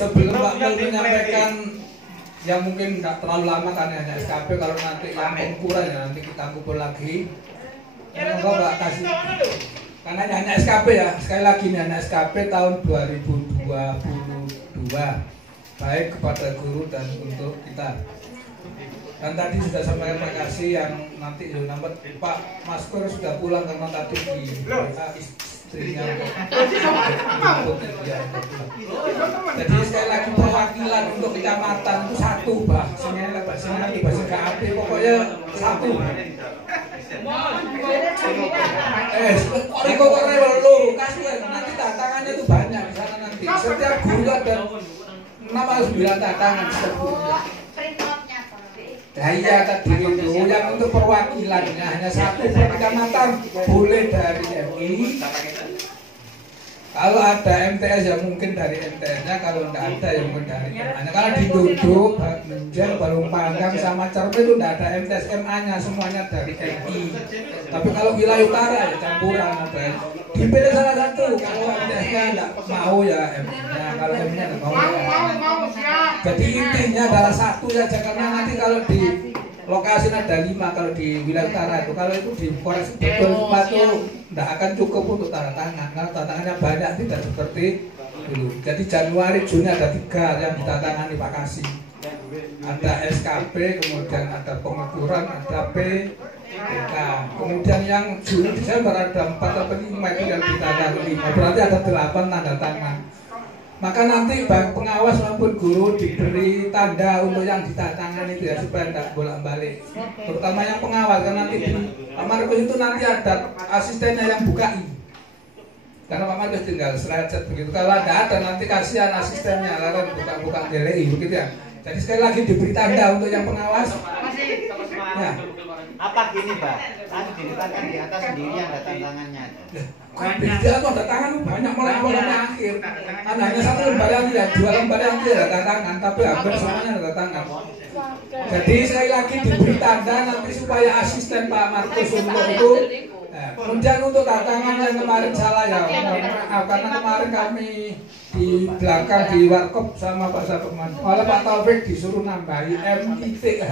Sebelum Pak Mul menyampaikan yang mungkin nggak terlalu lama kan hanya SKP, kalau nanti yang pengukuran ya nanti kita kumpul lagi. Monggo Pak kasih. Karena hanya SKP ya, sekali lagi ini hanya SKP tahun 2022, baik kepada guru dan untuk kita. Dan tadi sudah sampaikan terima kasih yang nanti Pak Maskur sudah pulang karena tadi di istrinya untuk dia. Jadi sekali lagi perwakilan untuk kecamatan itu satu bah, semuanya bahasa KAP pokoknya satu. Kasih nanti tantangannya itu banyak di sana nanti. Setiap guru ada 6 atau 9 tantangan setiap guru. Daya tadi itu yang untuk perwakilannya hanya satu per kecamatan, boleh dari MI. Kalau ada MTS ya mungkin dari MTS-nya, kalau tidak ada ya mungkin dari MA-nya. Kalau di Duduk, Menjel, Balung Panggang sama Cerpe itu tidak ada MTS MA-nya, semuanya dari MI. Tapi kalau wilayah utara ya campuran ada. Dipilih salah satu, kalau MTS-nya tidak mau ya MI-nya, kalau MI-nya tidak mau ya. Jadi intinya adalah satu saja, karena nanti kalau di lokasi ada 5 kalau di wilayah utara itu, kalau itu di koreksi betul semua itu tidak akan cukup untuk tanda tangan, karena tantangannya banyak, tidak seperti dulu. Jadi Januari Juni ada 3 yang ditandatangani Pak Kasih, ada SKP, kemudian ada pengukuran, ada PDK, kemudian yang Juni Desember ada 4 atau 5 itu yang ditandatangani, berarti ada 8 tanda tangan. Maka nanti baik pengawas maupun guru diberi tanda untuk yang ditandatangani itu ya, supaya tidak bolak-balik. Terutama yang pengawas, karena nanti di Pak Markus itu nanti ada asistennya yang bukain. Karena Pak Markus tinggal serajat begitu. Kalau ada nanti kasihan asistennya lalu buka-buka DLI begitu ya. Jadi sekali lagi diberi tanda untuk yang pengawas. Ya. Apa gini Pak? Kan diletakkan di atas sendiri ada tantangannya. Dia tuh ada tangan banyak mulai awal sampai akhir. Karena hanya 1 lembar yang tidak, 2 lembar yang tidak ada tangan, tapi hampir semuanya ada tangan. Jadi sekali lagi diberi tanda nanti supaya asisten Pak Markus untuk itu. Kemudian untuk tantangan yang kemarin salah ya, maaf karena kemarin kami di belakang di warkop sama Pak Sapeman, oleh Pak Taufik disuruh nambahi MITH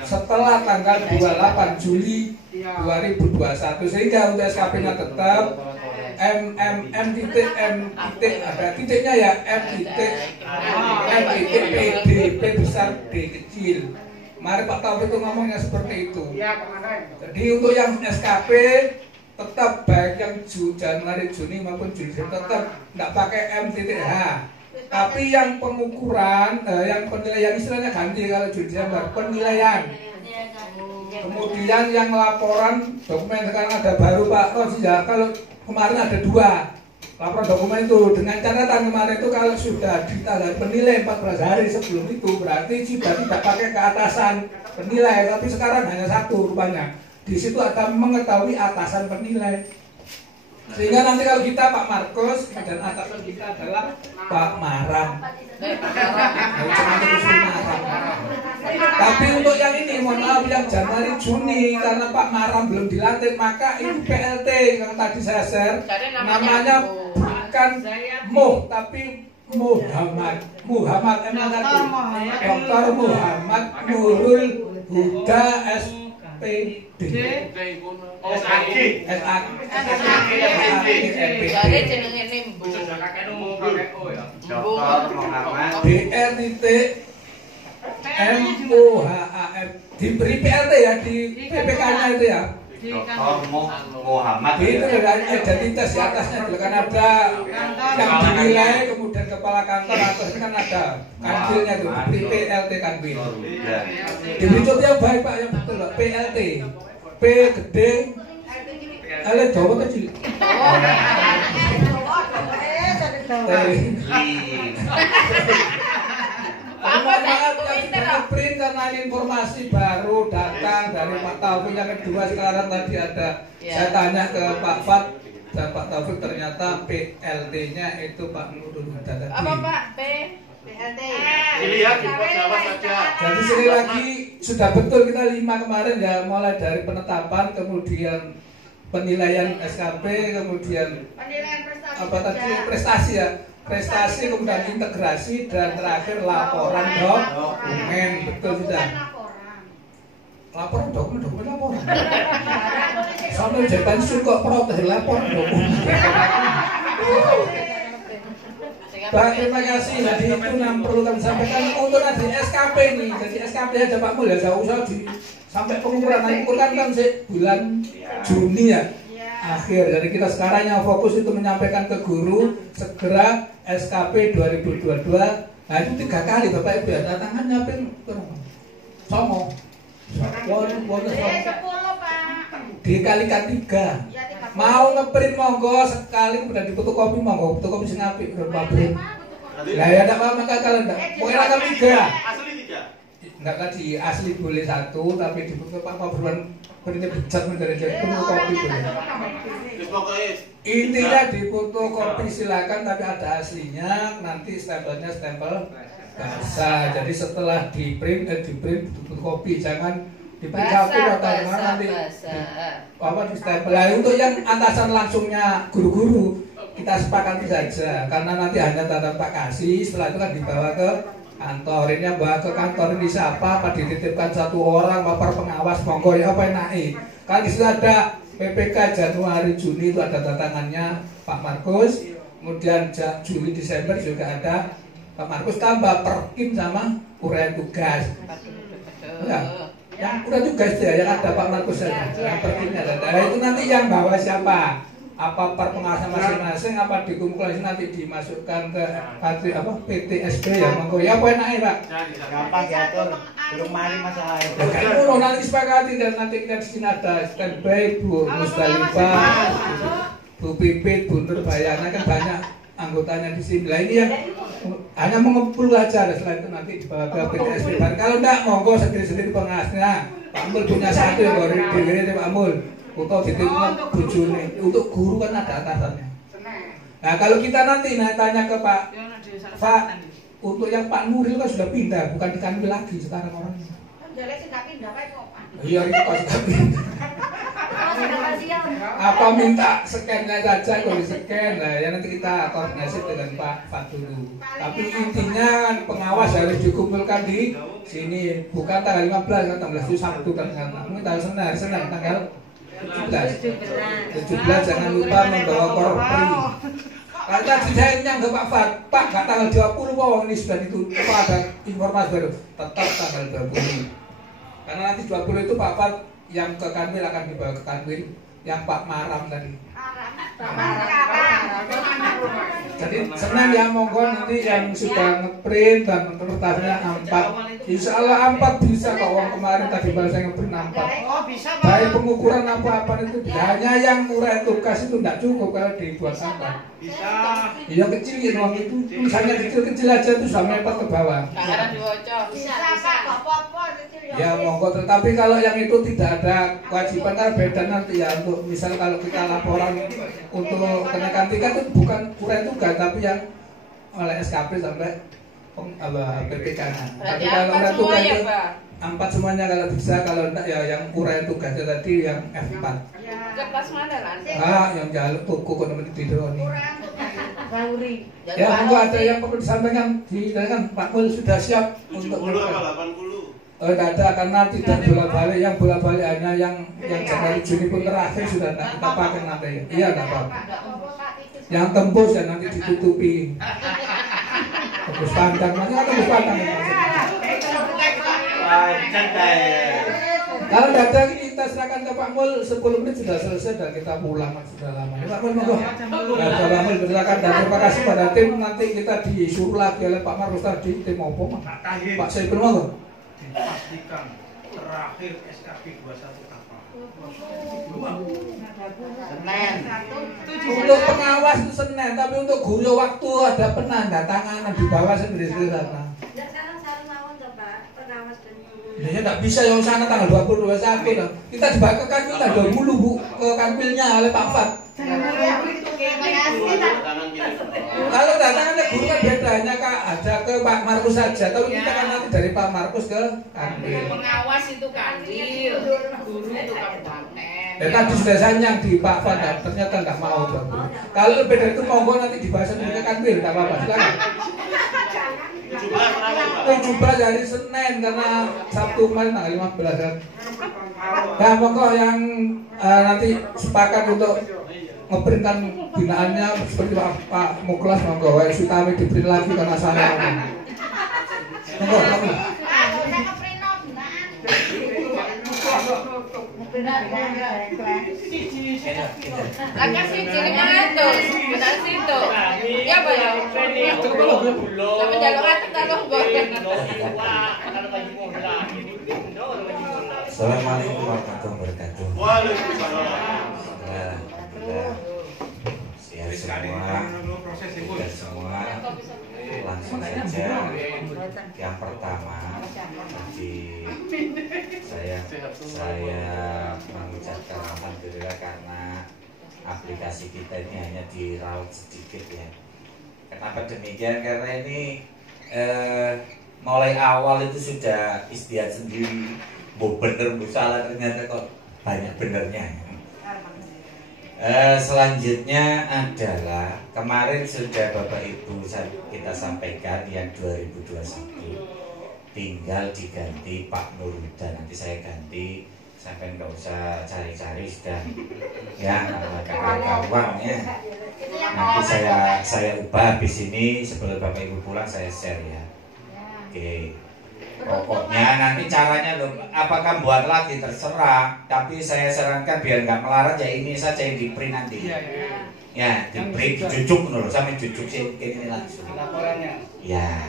setelah tanggal 28 Juli 2021, sehingga untuk SKP-nya tetap M titik ada titiknya ya, M titik PD, P besar D kecil. Mari Pak Taufik itu ngomongnya seperti itu. Jadi untuk yang SKP tetap baik yang Januari, Juni maupun Juli tetap tidak pakai MTTH. Tapi yang pengukuran, yang penilaian istilahnya ganti kalau Juli Desember penilaian. Kemudian yang laporan dokumen sekarang ada baru Pak Rosi ya. Kalau kemarin ada 2 laporan dokumen itu dengan catatan kemarin itu kalau sudah ditanda penilai 14 hari sebelum itu berarti sudah tidak pakai keatasan penilai, tapi sekarang hanya 1 rupanya. Di situ akan mengetahui atasan penilai. Sehingga nanti kalau kita Pak Markus dan atasan kita adalah Pak Maram. Tapi untuk yang ini mohon maaf yang Januari Juni karena Pak Maram belum dilantik, maka itu PLT yang tadi saya share namanya bukan Muh tapi Muhammad emang satu Dr. Muhammad Nurul Huda SPD MOHAM diberi PLT ya di PPK-nya itu ya. Muhammad itu ada identitas di atasnya dulu kan ada yang dinilai, kemudian kepala kantor atasnya kan ada kantilnya itu PLT kantil. Dibicut yang baik Pak yang betul Pak, PLT P gede L Jawa kecil. Yang print karena ini informasi baru datang dari Pak Taufik. Yang kedua sekarang tadi ada saya tanya ke Pak Fat dan Pak Taufik ternyata PLT-nya itu Pak Nurul Huda tadi. Apa Pak? PLT. Dilihat di pos Jawa saja. Jadi sekali lagi sudah betul kita 5 kemarin ya, mulai dari penetapan kemudian penilaian SKP, kemudian Penilaian prestasi. apa tadi prestasi ya, prestasi kemudian integrasi dan terakhir laporan dokumen. Betul sudah. Laporan dokumen laporan. Sampai jawaban suka protes laporan dokumen. Pak, terima kasih. Jadi itu yang perlu kami sampaikan untuk nanti SKP nih. Jadi SKP aja Pak Mul ya, jauh di sampai pengukuran kan bulan Juni ya. Akhir. Jadi kita sekarang yang fokus itu menyampaikan ke guru segera SKP 2022. Nah itu 3 kali Bapak Ibu ya. Tangan nyapin Songo. Dikalikan 3. Mau ngeprint monggo sekali kemudian difotokopi monggo, fotokopi sing apik pabrik. Lah ya enggak apa-apa kalau enggak. Pokoknya akan 3. Asli 3. Enggak tadi asli boleh 1 tapi difoto Pak Pabrik printnya bejat menjadi fotokopi boleh. Terus pokoknya Intinya difotokopi silakan tapi ada aslinya, nanti stempelnya stempel basah. Jadi setelah di print fotokopi, jangan di print satu atau nanti apa di stempel. Nah, untuk yang atasan langsungnya guru-guru kita sepakati saja karena nanti hanya tanda Pak kasih, setelah itu kan dibawa ke kantor. Ini yang bawa ke kantor ini siapa? Apa dititipkan 1 orang, bapak pengawas monggo ya apa enak. Kan di situ ada PPK Januari Juni itu ada tantangannya Pak Markus, kemudian Juli Desember juga ada Pak Markus tambah perkim sama uraian tugas. Ya, yang uraian tugas ya yang ada Pak Markus saja, yang perkimnya ada. Nah, itu nanti yang bawa siapa? Apa per pengawasan masing-masing, apa dikumpulan nanti dimasukkan ke PTSB ya monggo ya apa enake Pak? Gampang diatur, belum mari masalah itu. Ya kan nanti disepakati dan nanti kita di sini ada standby Bu Mustalifah, Bu Pipit, Bu Nurbayana kan banyak anggotanya di sini. Lah ini yang hanya mengumpul aja, setelah itu nanti dibawa ke PTSB. Kalau enggak monggo sendiri-sendiri pengasnya. Pak Mul punya 1 yang baru dilihat Pak Mul. Atau dititipkan bujune. Untuk guru kan ada atasannya. Nah kalau kita nanti tanya ke Pak untuk yang Pak Nuril kan sudah pindah, bukan di Kanwil lagi sekarang orangnya. Iya itu pas pindah. Apa minta scan-nya saja kalau di scan lah ya nanti kita koordinasi dengan Pak Fadulu. Tapi intinya pengawas harus dikumpulkan di sini, bukan tanggal 15 kan tanggal Sabtu kan mungkin tanggal Senin tanggal 17 jangan lupa membawa korpri. Karena saya ke Pak Fat, Pak nggak tanggal 20 wong ini sudah ditutup ada informasi baru tetap tanggal 20. Karena nanti 20 itu Pak Fat yang ke Kanwil akan dibawa ke Kanwil, yang Pak Maram tadi. Jadi senang ya monggo nanti yang sudah ngeprint dan kertasnya A4. Insya Allah A4 bisa kok wong kemarin tadi baru saya ngeprint A4. Baik pengukuran apa-apa itu bisa. Hanya yang uraian tugas itu tidak cukup kalau dibuat A4. bisa. Yang kecil ya uang itu tulisannya kecil-kecil aja tuh sampai ke bawah. Ya monggo, tetapi kalau yang itu tidak ada kewajiban kan beda nanti ya untuk misal kalau kita laporan untuk kenaikan tingkat itu bukan uraian tugas tapi yang oleh SKP sampai PPK-nya. Tapi kalau uraian tugas itu A4 semuanya kalau bisa, kalau enggak ya yang uraian tugasnya tadi yang F4. Kertas mana kan? Yang jaluk tuku kono di drone. Ya monggo ada yang perlu disampaikan Pak Mul sudah siap 70 apa 80? Tidak ada karena tidak bolak-balik, yang bolak-balik hanya yang Januari Juni pun terakhir sudah kita pakai nanti. Iya nggak apa-apa. Yang tembus ya nanti ditutupi. Tembus pandang, makanya tembus pandang. Kalau tidak ada kita serahkan ke Pak Mul 10 menit sudah selesai dan kita pulang sudah lama. Pak Mul monggo. Ya Pak Mul silakan dan terima kasih pada tim, nanti kita disuruh lagi oleh Pak Markus tadi tim opo Pak Saiful monggo. Dipastikan terakhir SKP 21 kapal. Senin. Untuk pengawas itu Senin, tapi untuk guru waktu ada penandatanganan di bawah sendiri-sendiri sana. Ya enggak bisa yang sana tanggal 21 loh. Kita dibawa ke Kanwil tanggal 20 Bu, ke Kanwilnya oleh Pak Fat. Kalau datangannya guru kan beda, hanya ada ke Pak Markus saja. Tapi kita kan nanti dari Pak Markus ke Kanwil. Pengawas itu Kanwil, guru itu kabupaten. Ya tadi sudah sanyang di Pak Fadam, ternyata nggak mau. Kalau lebih dari itu monggo nanti dibahas dengan kanwil, nggak apa-apa. Silakan. 17 hari Senin karena Sabtu kemarin tanggal 15 kan. Nah, monggo yang nanti sepakat untuk ngeprintkan binaannya seperti Pak Muklas, monggo wae Sutami diprint lagi karena saya. Monggo, monggo. Lagi sih jadi mengatur, benar sih itu. Ya bayar. Sama jalur atas kalau Assalamualaikum warahmatullahi wabarakatuh. Waalaikumsalam. Siap semua, langsung saja. Yang pertama, saya mengucapkan alhamdulillah karena aplikasi kita ini hanya diraup sedikit ya. Kenapa demikian? Karena ini mulai awal itu sudah istiad sendiri, bu bener bu salah, ternyata kok banyak benernya. Selanjutnya adalah kemarin sudah Bapak Ibu kita sampaikan yang 2021 tinggal diganti Pak Nurhuda. Nanti saya ganti, sampai nggak usah cari-cari sudah ya, kawan ya. Nanti saya ubah habis ini sebelum Bapak Ibu pulang saya share ya. Oke. Pokoknya nanti caranya loh, apakah buat lagi terserah, tapi saya sarankan biar nggak melarat ya ini saja yang di print nanti. Ya, di print dicucuk dulu, sampai cucuk sih ini langsung. Ya,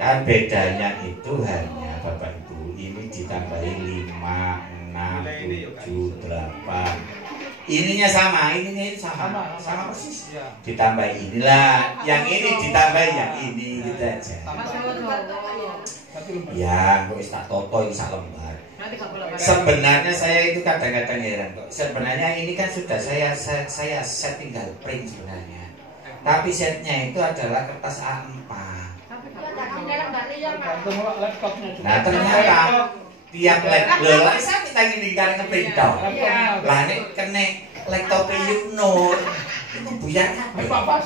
kan bedanya itu hanya Bapak Ibu ini ditambahi 5, 6, 7, 8. Ininya sama, ininya itu sama persis. Ditambah inilah, yang ini ditambah yang ini gitu aja. Ya, kok tak toto ini sak lembar. Sebenarnya saya itu kadang-kadang heran kok. Sebenarnya ini kan sudah saya set tinggal print sebenarnya. Tapi setnya itu adalah kertas A4. Nah ternyata tiap laptop saya kita gini kali ngeprint dong. Lah ini kena laptop Yuknur itu buyar apa?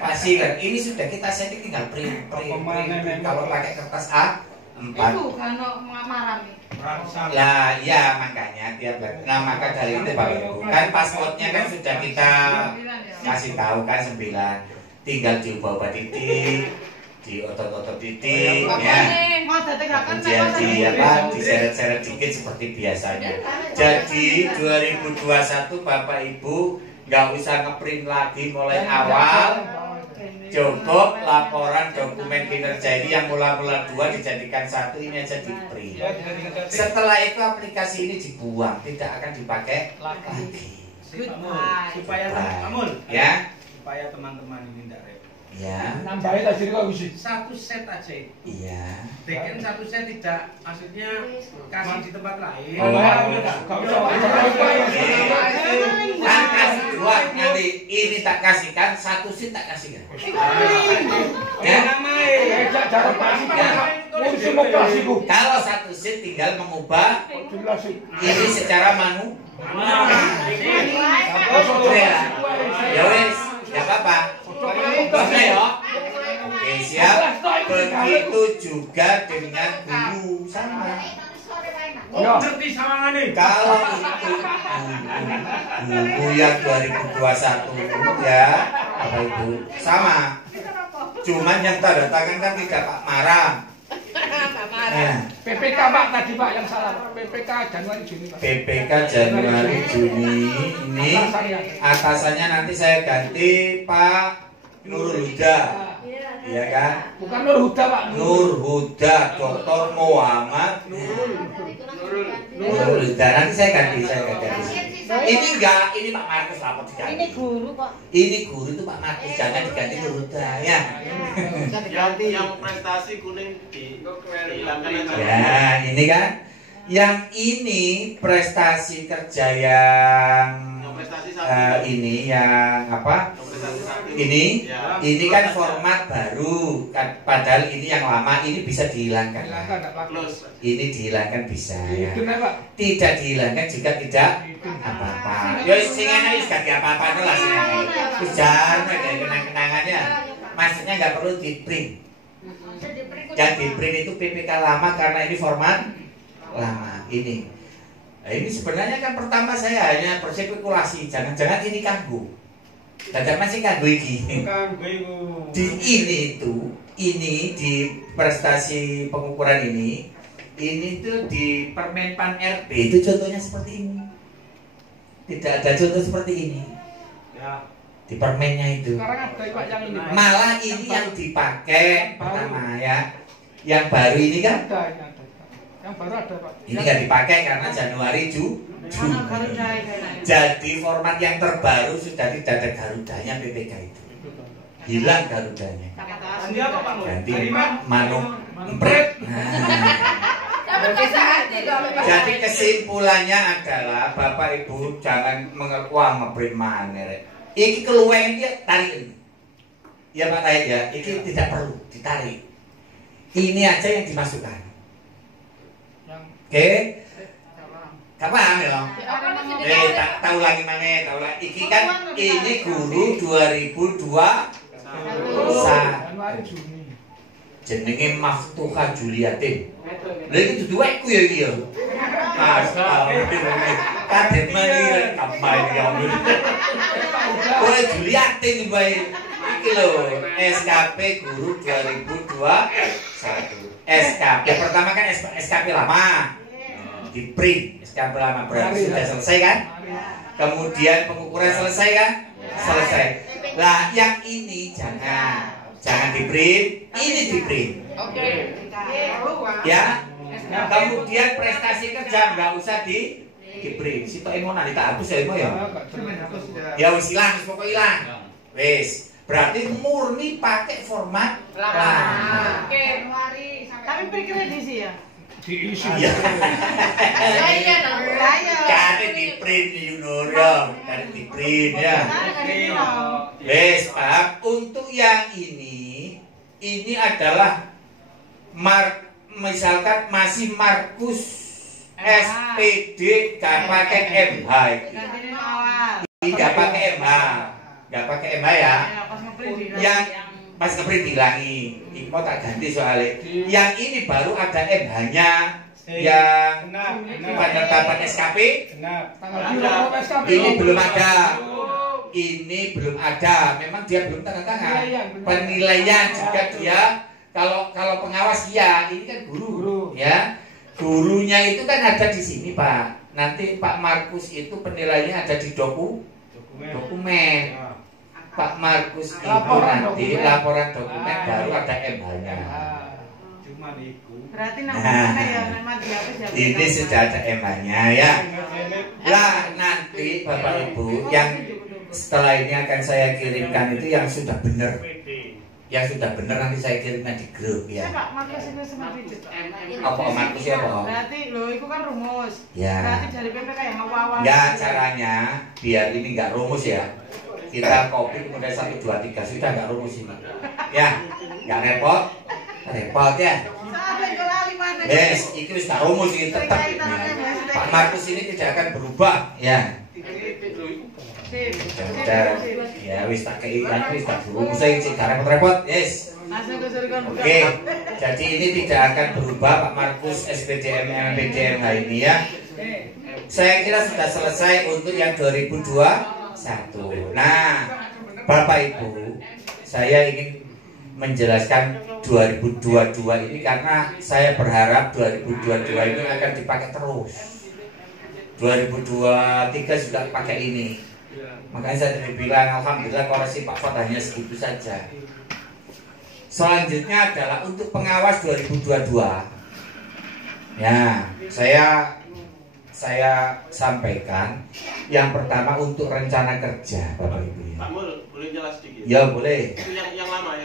Pasti kan. Ini sudah kita setting tinggal print. Kalau pakai kertas A4. Itu kan marah nih. Lah ya makanya tiap nah maka dari itu Bapak Ibu kan passwordnya kan sudah kita kasih tahu kan 9, tinggal diubah titik, di otot-otot titik ya, kemudian diseret-seret dikit seperti biasanya. Jadi 2021 Bapak Ibu nggak usah ngeprint lagi mulai awal. Cukup laporan dokumen kinerja ini yang mula-mula 2 dijadikan 1, ini aja di print. Setelah itu aplikasi ini dibuang, tidak akan dipakai lagi. Supaya teman-teman ini tidak repot. Ya. Nambahin tadi kok bisa. Satu set aja. Iya. Bikin satu set tidak, maksudnya kasih di tempat lain. Kan kasih 2 nanti ini tak kasihkan, 1 set tak kasihkan. Ya. Kalau 1 set tinggal mengubah ini secara manual. Ya wes, ya apa-apa. Oke ya. Oke siap. Begitu juga dengan guru sama. Kalau itu buku yang 2021 ya, Bapak Ibu sama. Cuman yang tanda tangan kan tidak Pak Marah. PPK Pak tadi Pak yang salah. PPK Januari Juni Pak. PPK Januari Juni ini atasannya nanti saya ganti Pak Nurhuda. Iya kan? Bukan Nurhuda Pak. Nurhuda, Dr. Muhammad Nurhuda. Nanti saya ganti. Ini enggak, ini Pak Markus lapor diganti. Ini guru kok. Ini guru itu Pak Markus, jangan diganti Nurhuda ya. Yang prestasi kuning dihilangkan aja. Ya, ini kan. Yang ini prestasi kerja yang prestasi 1 ini yang apa? Ini kan format baru, padahal ini yang lama, ini bisa dihilangkan. Ini dihilangkan bisa ya. Tidak dihilangkan jika tidak apa-apa. Ya sing ana wis gak apa-apa lah sing ana. Wis jar kenang-kenangannya. Maksudnya nggak perlu di-print. Yang di-print itu PPK lama karena ini format lama ini. Nah, ini sebenarnya kan pertama saya hanya berspekulasi, jangan-jangan ini kanggo. Dadak masih kanggo iki. Di ini di prestasi pengukuran ini tuh di Permenpan RB itu contohnya seperti ini. Tidak ada contoh seperti ini. Ya. Di permennya itu. Sekarang ada Pak yang ini. Malah ini yang dipakai pertama ya. Yang baru ini kan? Ada. Yang baru ada Pak. Ini nggak dipakai karena Januari Juni. Jadi format yang terbaru sudah tidak ada Garudanya PPK itu. Hilang Garudanya. Ganti apa Pak? Ganti Manuk Empret. Jadi kesimpulannya adalah Bapak Ibu jangan mengakuah ngeprit maneh. Iki keluwen iki tarik. Ya Pak Taib ya, iki tidak perlu ditarik. Ini aja yang dimasukkan. Oke? Gak paham ya? Tak ulangi mana? Iki kan ini guru 2021. Jenenge Maftuha Juliatin. Lha iki dudu aku ya iki ya. Kadet mari kampanye ya. Oleh Juliatin bae. Iki lho, SKP guru 2021. SKP pertama kan SKP lama. Di print SKP lama berarti sudah selesai kan? Kemudian pengukuran selesai kan? Selesai. Lah yang ini jangan di print, ini di print. Oke. Ya. Kemudian prestasi kerja nggak usah di print. Sitok emo nanti tak hapus ya emo ya. Ya wis hilang, pokoknya hilang. Wis. Berarti murni pakai format lama. Oke. Tapi berkredisi ya. Diisi. Iya. Saya dong. Kare di print Nur ya, kare di print ya. Wes, Pak, untuk yang ini adalah misalkan masih Markus SPD gak pakai MH. Ini gak pakai MH. Gak pakai MH ya. Yang pas ngeprint dilangi. Ini mau tak ganti soalnya. Yang ini baru ada MH-nya. Yang penetapan SKP. Ini belum ada. Ini belum ada. Memang dia belum tanda tangan. Penilaian juga dia. Kalau pengawas iya. Ini kan guru. Ya. Gurunya itu kan ada di sini Pak. Nanti Pak Markus itu penilaiannya ada di dokumen. Pak Markus itu nanti laporan dokumen baru ada MH-nya. Berarti namanya ya memang ini sudah ada MH-nya ya. Lah nanti Bapak Ibu yang setelah ini akan saya kirimkan itu yang sudah benar. Yang sudah benar nanti saya kirimkan di grup ya. Pak Markus itu seperti itu. Apa Markus ya Pak? Berarti lo itu kan rumus. Ya. Berarti dari PPK yang awal-awal. Ya caranya biar ini nggak rumus ya. Kita copy kemudian 1, 2, 3 sudah nggak rumus ini. Ya, nggak repot ya. Yes, itu sudah rumus ini tetap. Pak Markus ini tidak akan berubah ya. Ya wis tak kei wis tak rumus saya tidak repot-repot. Yes. Oke, jadi ini tidak akan berubah Pak Markus SPDM MPDMH ini ya. Saya kira sudah selesai untuk yang 2021. Nah, Bapak Ibu, saya ingin menjelaskan 2022 ini karena saya berharap 2022 ini akan dipakai terus. 2023 sudah pakai ini. Makanya saya tadi bilang alhamdulillah koreksi Pak Fat hanya segitu saja. Selanjutnya adalah untuk pengawas 2022. Ya, saya sampaikan yang pertama untuk rencana kerja Bapak Ibu ya. Pak Mul, boleh jelas sedikit? Ya boleh. Itu yang lama.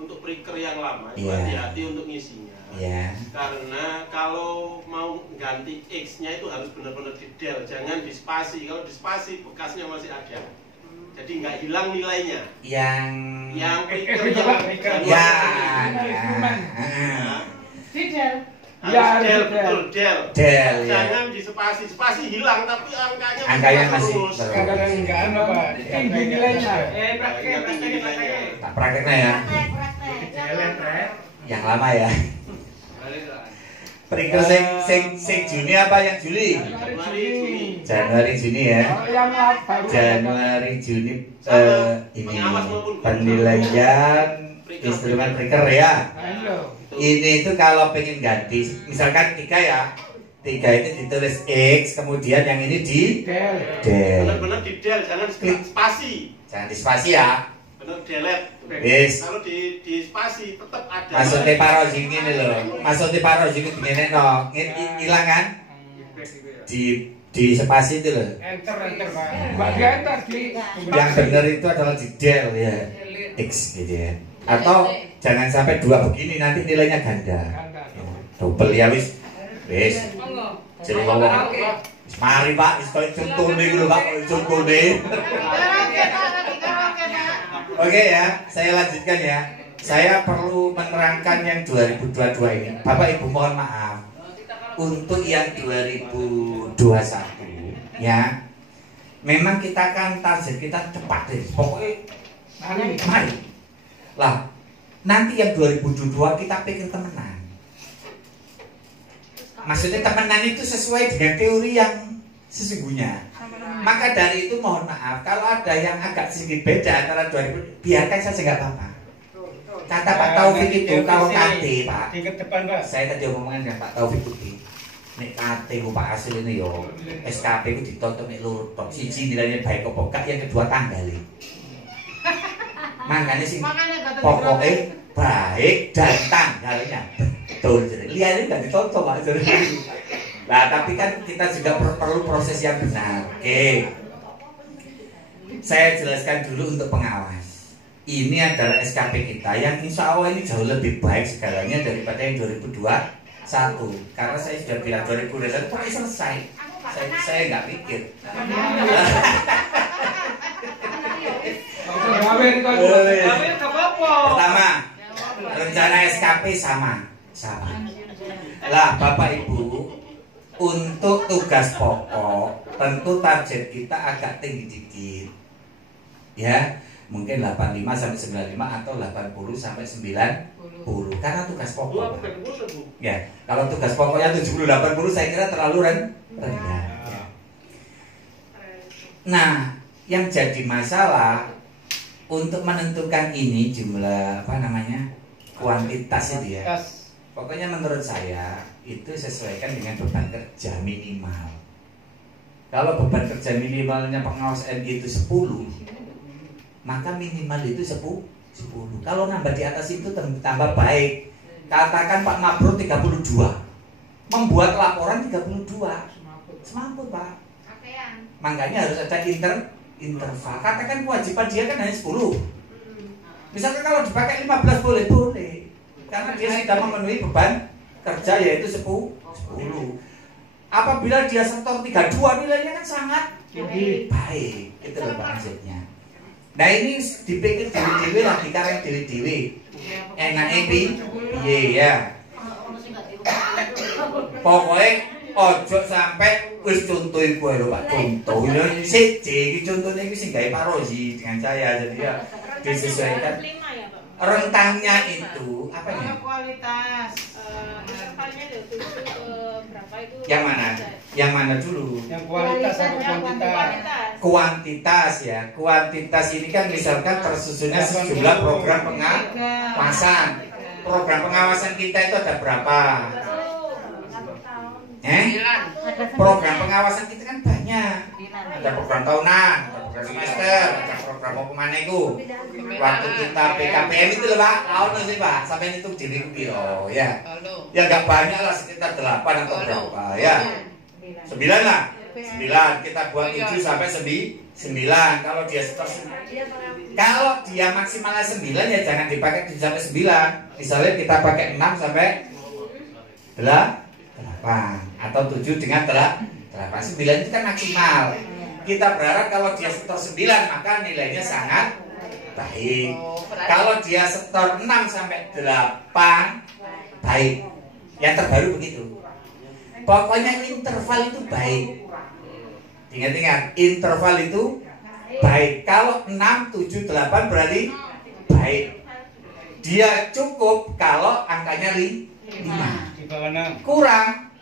Untuk priker yang lama, Iya. hati-hati untuk ngisinya. Ya. Karena kalau mau ganti X-nya itu harus benar-benar di del, jangan di spasi. Kalau di spasi bekasnya masih ada. Jadi nggak hilang nilainya. Yang Pricker ya. Tidak. Harus del, betul del. Del ya. Jangan di spasi hilang tapi Angkanya masih terus. terus. Kadang-kadang enggak apa, tinggi nilainya. Nggak tinggi nilainya. Tak prakteknya ya. Yang lama ya. Pricker sing Juni apa yang Juli? Januari Juni ya. Januari Juni ini penilaian instrumen pricker ya. Ini itu kalau pengen ganti, misalkan 3 ya, 3 itu ditulis X, kemudian yang ini di del. Benar-benar di del, jangan spasi. Jangan di spasi ya. Benar delete. Yes. Kalau di spasi tetap ada. Maksudnya parosi ini loh. Maksudnya parosi ini gini no, hilang kan? Di spasi itu loh. Enter Pak. Bagian tadi Yang benar itu adalah di del ya. X gitu ya. Atau jangan sampai 2 begini nanti nilainya ganda. Double ya wis. Wis. Jadi ngomong. Mari Pak, wis koyo contone lho Pak, contone. Oke ya, saya lanjutkan ya. Saya perlu menerangkan yang 2022 ini. Bapak Ibu mohon maaf. Untuk yang 2021 ya. Memang kita kan target kita cepat deh. Pokoknya mari. Lah, nanti yang 2022 kita pikir temenan. Maksudnya temenan itu sesuai dengan teori yang sesungguhnya. Maka dari itu mohon maaf kalau ada yang agak sedikit beda antara 2000, biarkan saja nggak apa-apa. Kata Pak Taufik itu kalau KT Pak, di ke depan Pak. saya tadi omongan dengan Pak Taufik itu, nek KT ku Pak Hasil ini yo, SKP ku ditonton nek loro tok, siji nilainya baik apa enggak, yang kedua tanggali. Makanya sih pokoknya baik dan tanggalnya betul. Lihatnya nggak ditonton Pak. Nah, tapi kan kita juga perlu proses yang benar. Oke. Saya jelaskan dulu untuk pengawas. Ini adalah SKP kita yang insya Allah ini jauh lebih baik segalanya daripada yang 2021. Karena saya sudah bilang 2021 pokoknya selesai. Saya nggak pikir. Pertama, rencana SKP sama. Lah, Bapak Ibu, untuk tugas pokok tentu target kita agak tinggi dikit. Ya, mungkin 85 sampai 95 atau 80 sampai 90 karena tugas pokok. Ya, kalau tugas pokoknya 70 80 saya kira terlalu rendah. Ya. Nah, yang jadi masalah untuk menentukan ini jumlah kuantitas itu ya. Pokoknya menurut saya itu sesuaikan dengan beban kerja minimal. Kalau beban kerja minimalnya pengawas MI itu 10, maka minimal itu 10. Kalau nambah di atas itu tambah baik. Katakan Pak Mabrur 32, membuat laporan 32, semampu Pak. Makanya harus ada interval. Katakan kewajiban dia kan hanya 10. Misalkan kalau dipakai 15 boleh. Karena dia sudah memenuhi beban kerja yaitu 10. Apabila dia setor 32 nilainya kan sangat baik. Itu loh Pak maksudnya. Nah ini dipikir dewi-dewi lagi karena dewi-dewi. Enaknya piye ya. Pokoknya ojo sampai wis contoh kowe lho Pak, contoh. Siji iki contone iki sing gawe parosi dengan saya jadi ya disesuaikan. Rentangnya itu apa ya? Kualitas. Berapa itu? Yang mana? Yang mana dulu? Yang kualitas atau kuantitas? Kuantitas ya. Kuantitas ini kan misalkan tersusunnya sejumlah program pengawasan. Program pengawasan kita itu ada berapa? Program pengawasan kita kan banyak. Ada program tahunan, ada program semester, ada program apa mana itu. Waktu kita PKPM itu loh Pak, tahun sih Pak, sampai itu diri piro ya. Ya nggak banyak lah, sekitar 8 atau berapa ya. 9 lah. 9 kita buat 7 sampai 9. Kalau dia setor kalau dia maksimalnya 9 ya jangan dipakai 7 sampai 9. Misalnya kita pakai 6 sampai atau 7 dengan 8. 9 itu kan maksimal. Kita berharap kalau dia setor 9 maka nilainya sangat baik. Kalau dia setor 6 sampai 8 baik. Yang terbaru begitu. Pokoknya interval itu baik. Ingat-ingat, interval itu baik. Kalau 6, 7, 8 berarti baik. Dia cukup kalau angkanya 5. Kurang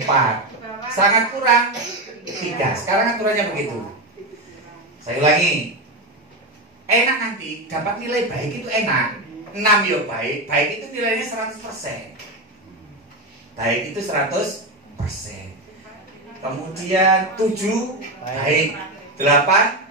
4. Sangat kurang 3. Sekarang aturannya begitu. Saya ulangi. Enak nanti dapat nilai baik itu enak. 6 ya baik. Baik itu nilainya 100%. Baik itu 100%. Kemudian 7 baik. 8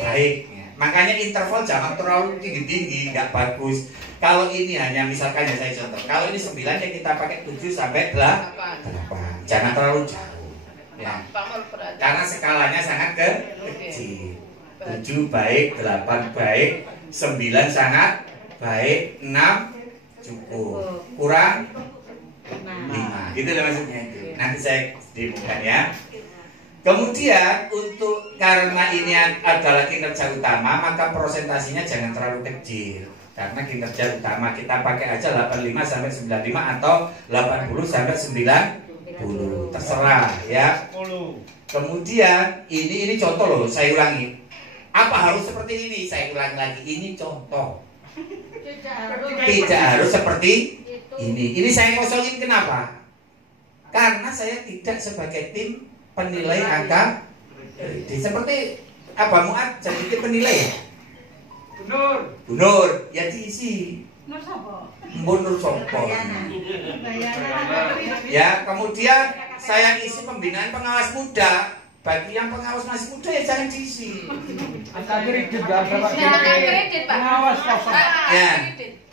baik. Makanya interval jangan terlalu tinggi-tinggi, nggak bagus. Kalau ini hanya misalkan ya saya contoh, kalau ini 9 ya kita pakai 7 sampai 8. Jangan terlalu jauh. Ya. Karena skalanya sangat kecil. 7 baik, 8 baik, 9 sangat baik, 6 cukup. Kurang 5. Gitu lah maksudnya itu. Nanti saya demokan ya. Kemudian untuk karena ini adalah kinerja utama, maka prosentasinya jangan terlalu kecil. Karena kinerja utama kita pakai aja 85 sampai 95 atau 80 sampai 90. Terserah ya. Kemudian ini contoh loh, saya ulangi. Apa harus seperti ini? Saya ulangi lagi, ini contoh. Tidak harus seperti ini. Ini saya kosongin kenapa? Karena saya tidak sebagai tim penilai angka kredit. Seperti apa Muat jadi tim penilai ya? Bunur ya diisi. Bunur sopo. Ya kemudian saya isi pembinaan pengawas muda. Bagi yang pengawas masih muda ya jangan diisi. Angka kredit berapa kredit Pak? Pengawas kosong. Ya.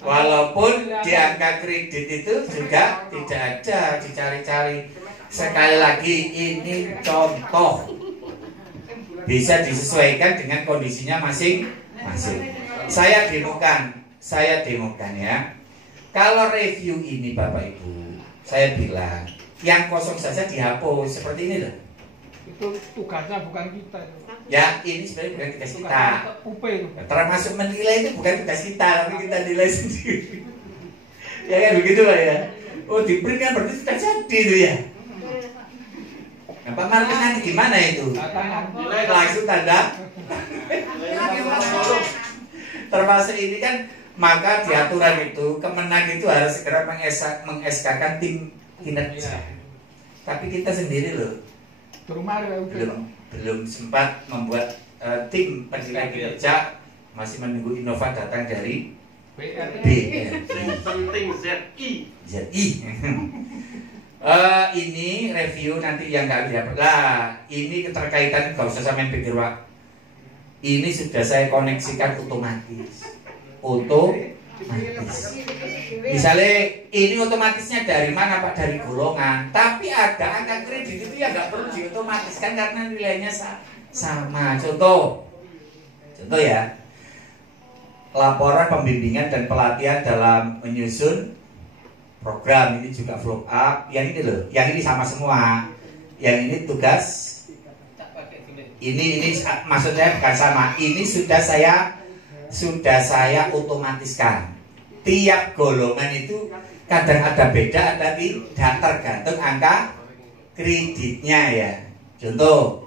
Walaupun di angka kredit itu juga tidak ada, dicari-cari. Sekali lagi ini contoh, bisa disesuaikan dengan kondisinya masing-masing. Saya demokan ya. Kalau review ini Bapak Ibu, saya bilang yang kosong saja dihapus seperti ini loh. Itu tugasnya bukan kita. Ya ini sebenarnya bukan tugas kita. Termasuk menilai itu bukan tugas kita, tapi kita nilai sendiri. Ya kan begitu Pak ya. Oh di print kan berarti sudah jadi itu ya. Nah, Pak Markus nanti gimana itu? Langsung tanda. Termasuk ini kan, maka di aturan itu Kemenag itu harus segera mengeskakan tim kinerja. Tapi kita sendiri loh belum sempat membuat tim penilai kinerja, masih menunggu Innova datang dari BRI. Penting ZI. Ini review nanti yang nggak dapat lah. Ini keterkaitan nggak usah sampai pikir Pak. Ini sudah saya koneksikan otomatis. Misalnya ini otomatisnya dari mana Pak? Dari golongan. Tapi ada angka kredit itu ya nggak perlu diotomatiskan karena nilainya sama. Contoh ya. Laporan pembimbingan dan pelatihan dalam menyusun program ini juga follow up. Yang ini loh, yang ini sama semua. Yang ini tugas. Ini maksudnya bukan sama. Ini sudah saya otomatiskan. Tiap golongan itu kadang ada beda, ada tidak, tergantung angka kreditnya ya. Contoh,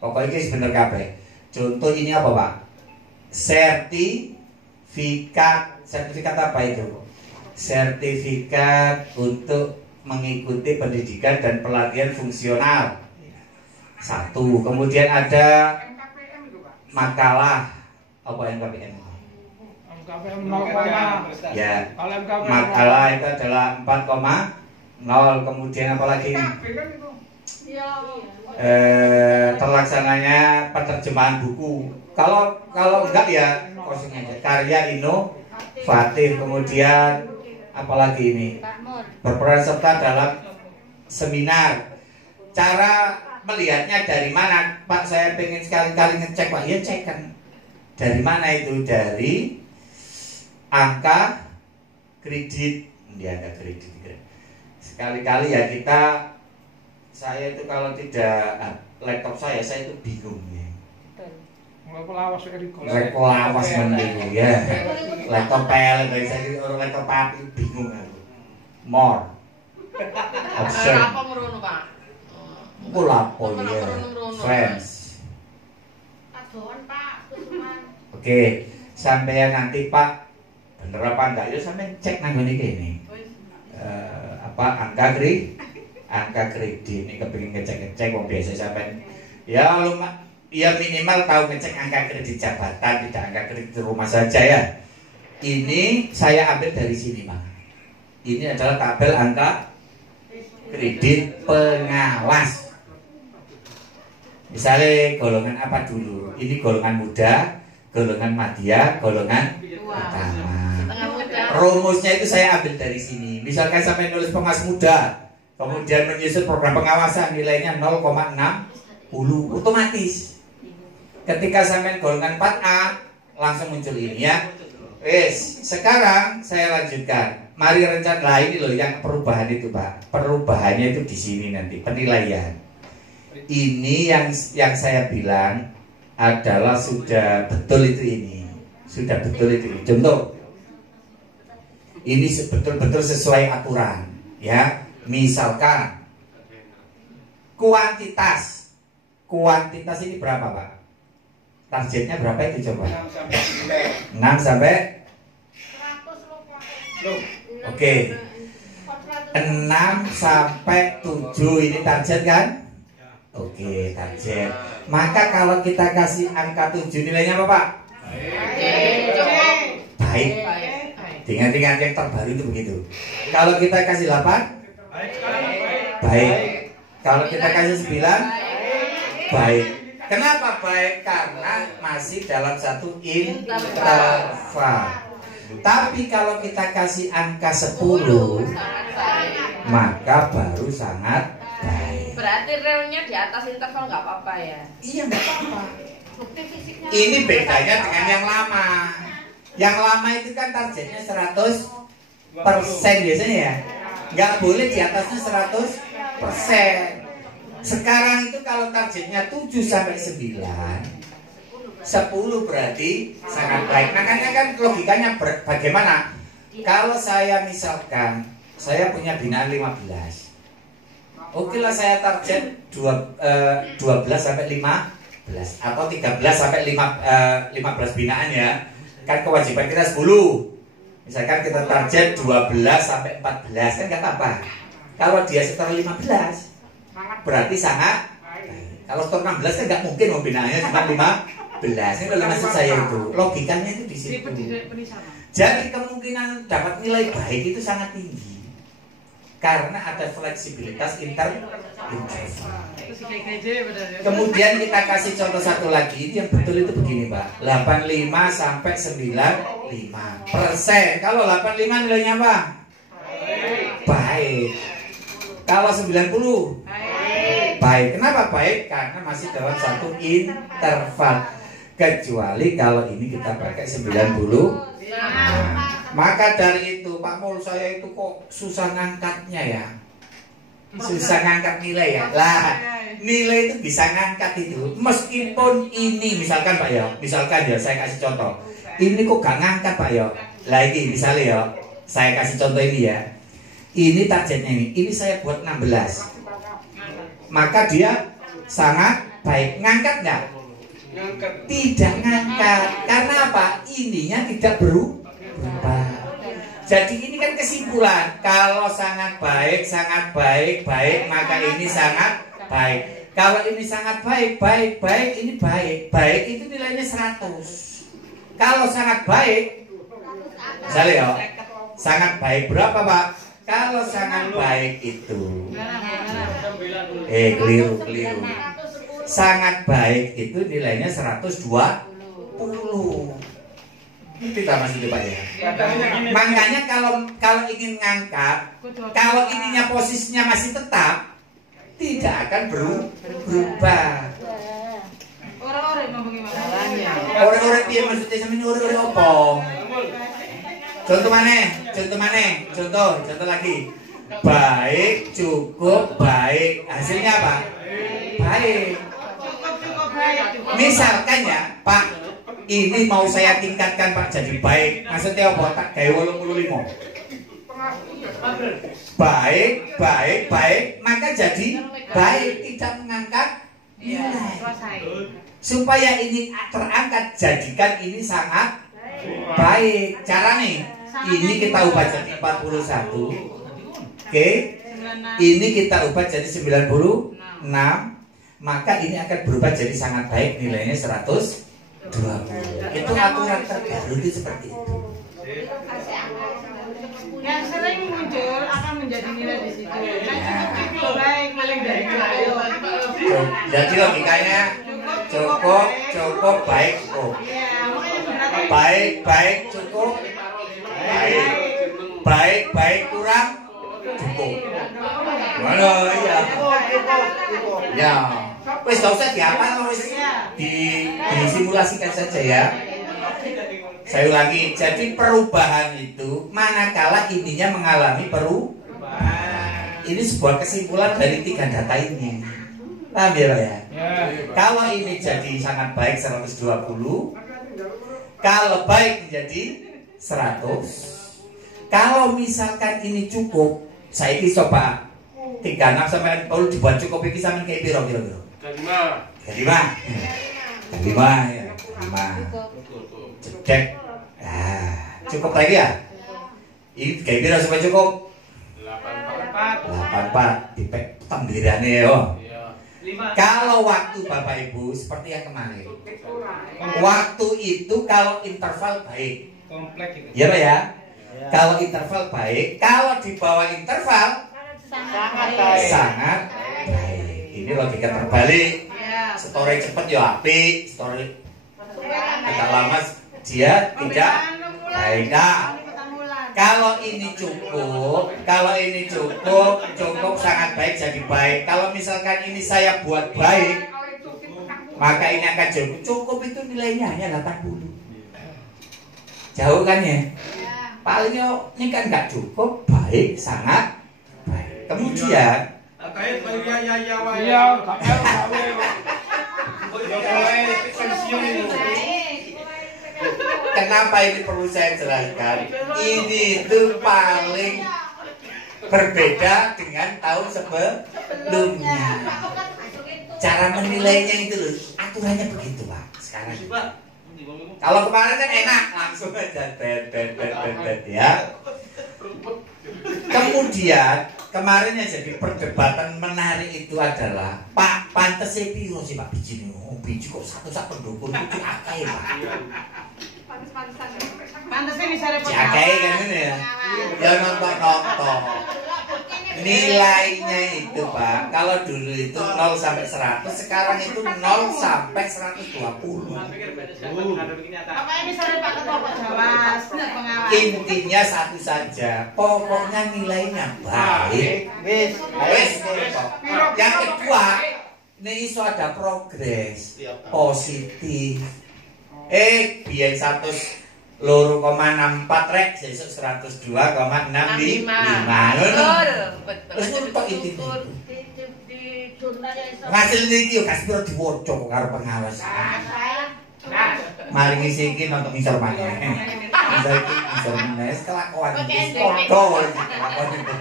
pokoknya ini bener kabeh. Contoh ini apa Pak? Sertifikat apa itu? Sertifikat untuk mengikuti pendidikan dan pelatihan fungsional. 1. Kemudian ada makalah. Apa yang KPM? Ya, makalah itu adalah 4,0. Kemudian apa lagi? Terlaksananya penerjemahan buku. Kalau enggak ya kosongnya aja. Karya inovatif. Kemudian apalagi ini? Berperan serta dalam seminar. Cara melihatnya dari mana Pak? Saya pengen sekali-kali ngecek Pak. Ya cek kan. Dari mana itu? Dari angka kredit. Di angka kredit. Sekali-kali ya saya itu kalau tidak laptop saya itu bingung ya. Lawas mending ya. Laptop pel dari saya orang laptop papi bingung aku. More. Apa ngono, Pak? Lapo ya. Friends. Adoan, Pak, kusuman. Oke, sampai nanti Pak bener apa enggak ya sampai cek nang ngene iki. Angka kredit ini kepengin ngecek-ngecek wong biasa sampean ya minimal tahu ngecek angka kredit jabatan, tidak angka kredit rumah saja ya. Ini saya ambil dari sini, Pak. Ini adalah tabel angka kredit pengawas. Misalnya golongan apa dulu? Ini golongan muda, golongan madya, golongan utama. Rumusnya itu saya ambil dari sini. Misalkan sampai nulis pengawas muda, kemudian menyusun program pengawasan nilainya 0,60, otomatis. Ketika sampai golongan 4A langsung muncul ini ya. Wes, sekarang saya lanjutkan. Mari rencana ini loh yang perubahan itu, Pak. Perubahannya itu di sini nanti penilaian. Ini yang saya bilang adalah sudah betul itu ini. Sudah betul itu. Contoh. Ini betul-betul sesuai aturan, ya. Misalkan kuantitas ini berapa, Pak? Targetnya berapa itu coba? 6 sampai 100. Oke. 6 sampai 7 ini target kan? Oke, target. Maka kalau kita kasih angka 7 nilainya apa, Pak? Baik. Ingat-ingat yang terbaru itu begitu. Kalau kita kasih 8, baik. Kalau kita kasih 9, baik. Kenapa baik? Karena masih dalam satu interval. Tapi kalau kita kasih angka 10, maka baru sangat baik. Berarti realnya di atas interval nggak apa-apa ya? Iya, nggak apa-apa. Ini bedanya dengan yang lama. Yang lama itu kan targetnya 100% biasanya ya. Nggak boleh di atasnya 100%. Sekarang itu kalau targetnya 7 sampai 9, 10 berarti sangat baik. Makanya kan logikanya bagaimana? Kalau saya misalkan saya punya binaan 15. Oke lah saya target 12 sampai 15 atau 13 sampai 15 binaan ya. Kan kewajiban kita 10. Misalkan kita target 12 sampai 14 kan nggak apa-apa. Kalau dia setor 15 berarti sangat baik. Kalau setor 16 kan nggak mungkin mau binaannya cuma 15. Ini kalau maksud saya itu logikanya itu di situ. Jadi kemungkinan dapat nilai baik itu sangat tinggi karena ada fleksibilitas interval. Kemudian kita kasih contoh satu lagi. Ini yang betul itu begini, Pak. 85 sampai 95%. Kalau 85 nilainya apa? Baik. Kalau 90? Baik. Kenapa baik? Karena masih dalam satu interval. Kecuali kalau ini kita pakai 90. Maka dari itu Pak Mul, saya itu kok susah ngangkatnya ya. Susah ngangkat nilai ya. Lah, nilai itu bisa ngangkat itu. Meskipun ini misalkan Pak ya, misalkan ya saya kasih contoh. Ini kok gak ngangkat Pak ya. Lah ini misalnya ya, saya kasih contoh ini ya. Ini targetnya ini saya buat 16. Maka dia sangat baik. Ngangkat nggak? Tidak ngangkat. Karena apa? Ininya tidak berubah. Jadi ini kan kesimpulan. Kalau sangat baik, maka ini sangat baik. Kalau ini sangat baik, ini baik. Baik itu nilainya 100. Kalau sangat baik, misalnya ya, sangat baik berapa Pak? Kalau sangat baik itu, keliru. Sangat baik itu nilainya 120. Kita masih Pak ya. Makanya kalau ingin ngangkat, kalau ininya posisinya masih tetap, tidak akan berubah. Orang-orang dia maksudnya sama ini orang-orang apa? Contoh lagi. baik, cukup, baik. Hasilnya apa? Baik. Cukup baik. Misalkan ya, Pak, ini mau saya tingkatkan Pak jadi baik. Maksudnya apa? Tak gawe 85. Baik, baik, baik, maka jadi baik, tidak mengangkat nilai. Supaya ini terangkat, jadikan ini sangat baik. Cara nih, ini kita ubah jadi 41. Oke, ini kita ubah jadi 96. Maka ini akan berubah jadi sangat baik, nilainya 120. Itu aturan terbaru itu seperti itu. Yang sering muncul akan menjadi nilai di situ. Cukup baik, paling dari itu. Jadi logikanya cukup, baik, cukup. Baik, baik, cukup. Baik, kurang, cukup. Mana iya. Ya. Wes gak usah dihafal, wes disimulasikan saja ya. Saya ulangi, jadi perubahan itu manakala ininya mengalami perubahan. Ini sebuah kesimpulan dari 3 data ini. Paham ya Pak ya? Kalau ini jadi sangat baik 120, kalau baik menjadi 100. Kalau misalkan ini cukup, saya ini coba 36 sampai 40 dibuat cukup ini sama kayak piro. 5 ya. 5. Cek. Nah, cukup lagi ya? Ini kayak piro supaya cukup? 84 dipek pembeliannya ya. Kalau waktu Bapak Ibu seperti yang kemarin. Waktu itu kalau interval baik. Kompleks itu. Iya Pak ya? Kalau interval baik, kalau di bawah interval sangat baik. Ini logika terbalik. Story cepet ya api, story agak lama dia tidak baik. Nah, kalau ini cukup sangat baik jadi baik. Kalau misalkan ini saya buat baik, maka ini akan cukup itu nilainya hanya 80. Jauh kan ya? Palingnya ini kan nggak cukup, baik, sangat baik. Kemudian kenapa ini perlu saya jelaskan? Ini itu paling berbeda dengan tahun sebelumnya. Cara menilainya itu loh, aturannya begitu Pak. Sekarang kalau kemarin kan enak, langsung aja bet ya. Kemudian kemarin yang jadi perdebatan menarik itu adalah Pak pantes piro sih Pak biji ini? Oh, biji kok satu pendukung itu akeh Pak. Pantasnya bisa repot. Akeh kan ini ya. Ya nonton. Nilainya itu Pak, kalau dulu itu 0 sampai 100, sekarang itu 0 sampai 120. Apa yang bisa Pak Ketua Pak Jawas? Intinya satu saja, pokoknya nilainya baik. Wes. Yang kedua, ini iso ada progres positif. Biar 100 loro 0,64 rek sesuk 102,65. Terus kok intinya ngasil niki yo kasih piro diwaca karo pengawas. Mari ngisi iki nonton ngisor maneh. Ngisor maneh kelakuan iki foto kelakuan iki.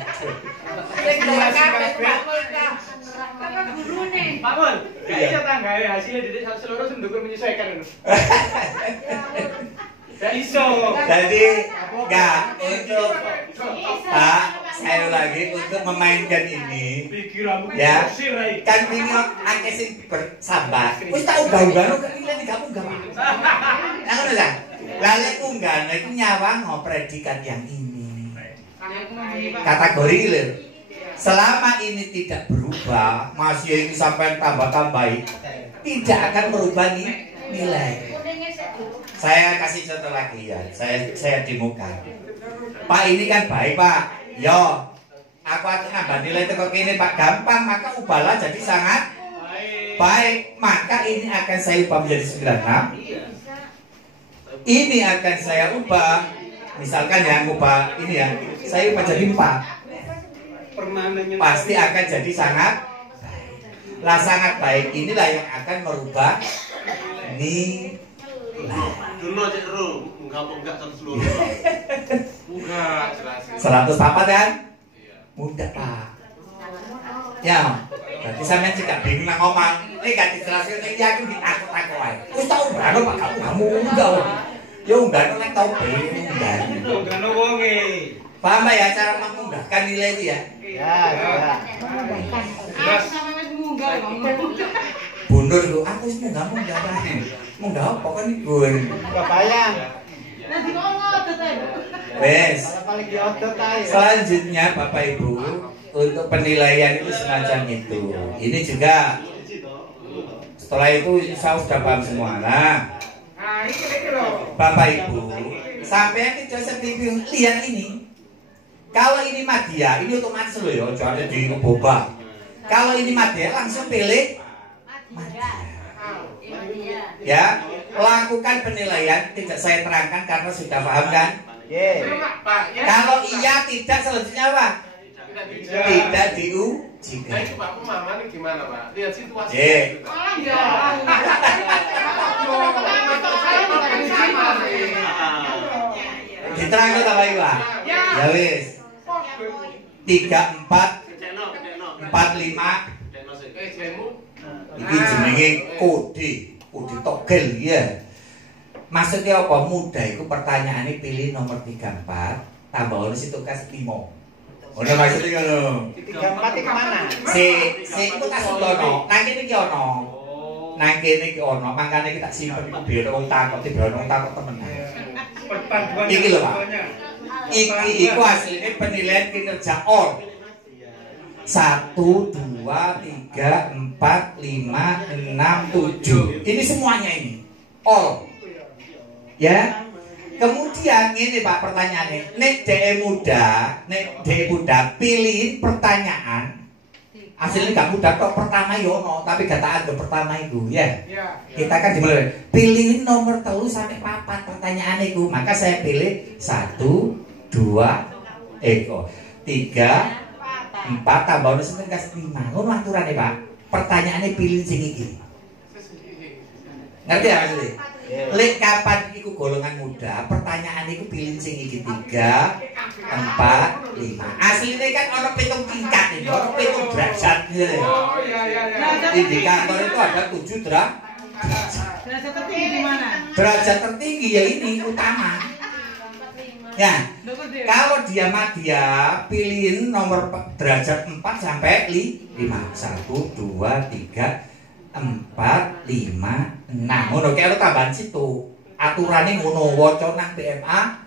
Pak Mun, gak iso tanggawe hasilnya didik seluruh sendukur menyesuaikan. Gak iso. Jadi enggak untuk Pak, saya lagi untuk memainkan ini. Ya, kan ini akeh sing bersambat. Wis tak unggah-unggah kok nilai 3 unggah. Nah, ngono lah. Lalu unggah itu nyawang predikat yang ini. Kategori lho. Selama ini tidak berubah, masih ini sampai tambah-tambah, tidak akan merubah nilai. Saya kasih contoh lagi ya, saya demokan. Pak ini kan baik Pak, yo, aku akan nambah nilai itu kok ini Pak gampang, maka ubahlah jadi sangat baik. Maka ini akan saya ubah menjadi 96. Ini akan saya ubah, misalkan ya ubah ini ya, saya ubah jadi 4. pasti akan jadi sangat baik. Lah sangat baik inilah yang akan merubah nilai. Dulu aja enggak seluruh. Enggak jelas. 100 papat kan? Mudah Pak. Ya, berarti sampean tidak bingung nang omah. Gak dijelasin nek yakin ditakut-takut wae. Wis tau ngono Pak, kamu enggak. Ya enggak nek tau bingung enggak. Ngono wonge. Paham Pak ya cara memudahkan nilai itu ya? Ya, ya. Aku sampe wis munggah ngomong. Bundur itu, aku sih munggah Pak. Munggah apa kan iku? Enggak bayang. Nanti ngomong tetep. Wes. Paling diodot ae. Selanjutnya Bapak Ibu, untuk penilaian itu semacam itu. Ini juga setelah itu saya sudah paham semua. Nah, Bapak Ibu, sampai kita sedih lihat ini. Kalau ini Madya, ini otomatis loh ya, jangan di boba. Kalau ini Madya langsung pilih Madya. Ya, lakukan penilaian. Tidak saya terangkan karena sudah paham kan? Kalau iya tidak selanjutnya apa? Tidak diuji. Nah itu Pak pemahamannya gimana Pak? Lihat situasi. Diterangkan apa Ibu? Ya wis. 3, 4, 4, 5. Ini jenenge kode togel ya. Maksudnya apa? Mudah itu pertanyaannya pilih nomor 34 tambah ono situ kas 5. Ono maksudnya ngono. 34 iki mana? Si iku tak suntono. Nang kene iki ono. Nang kene iki ono, mangkane iki tak simpen iku biar wong takok, biar wong takok temenan. Iki lho Pak. Iki iku asline penilaian kinerja all. 1, 2, 3, 4, 5, 6, 7. Ini semuanya ini all. Ya. Kemudian ini Pak pertanyaannya. Nek DE muda, pilih pertanyaan. Hasilnya gak mudah kok pertama yono, tapi gak tak ada pertama itu ya. Kita kan dimulai. Pilih nomor 3 sampai 4 pertanyaan itu. Maka saya pilih 1, 2, 3, 4 tambah ono sampeyan kasih 5. Ngono aturane Pak. Pertanyaannya pilih sing iki. Ngerti ya maksudnya? Lek kapan iku golongan muda, pertanyaan iku pilih sing iki 3, 4, 5. Asline kan ono 7 tingkat ini, ono 7 derajat gitu. Indikator itu ada 7 derajat. Derajat tertinggi di mana? Derajat tertinggi ya ini utama. Ya, kalau dia Madya, pilihin nomor derajat 4 sampai 5. 1, 2, 3, 4, 5, 6. Ngono kayak tambahan situ. Aturannya ngono, waca nang PMA,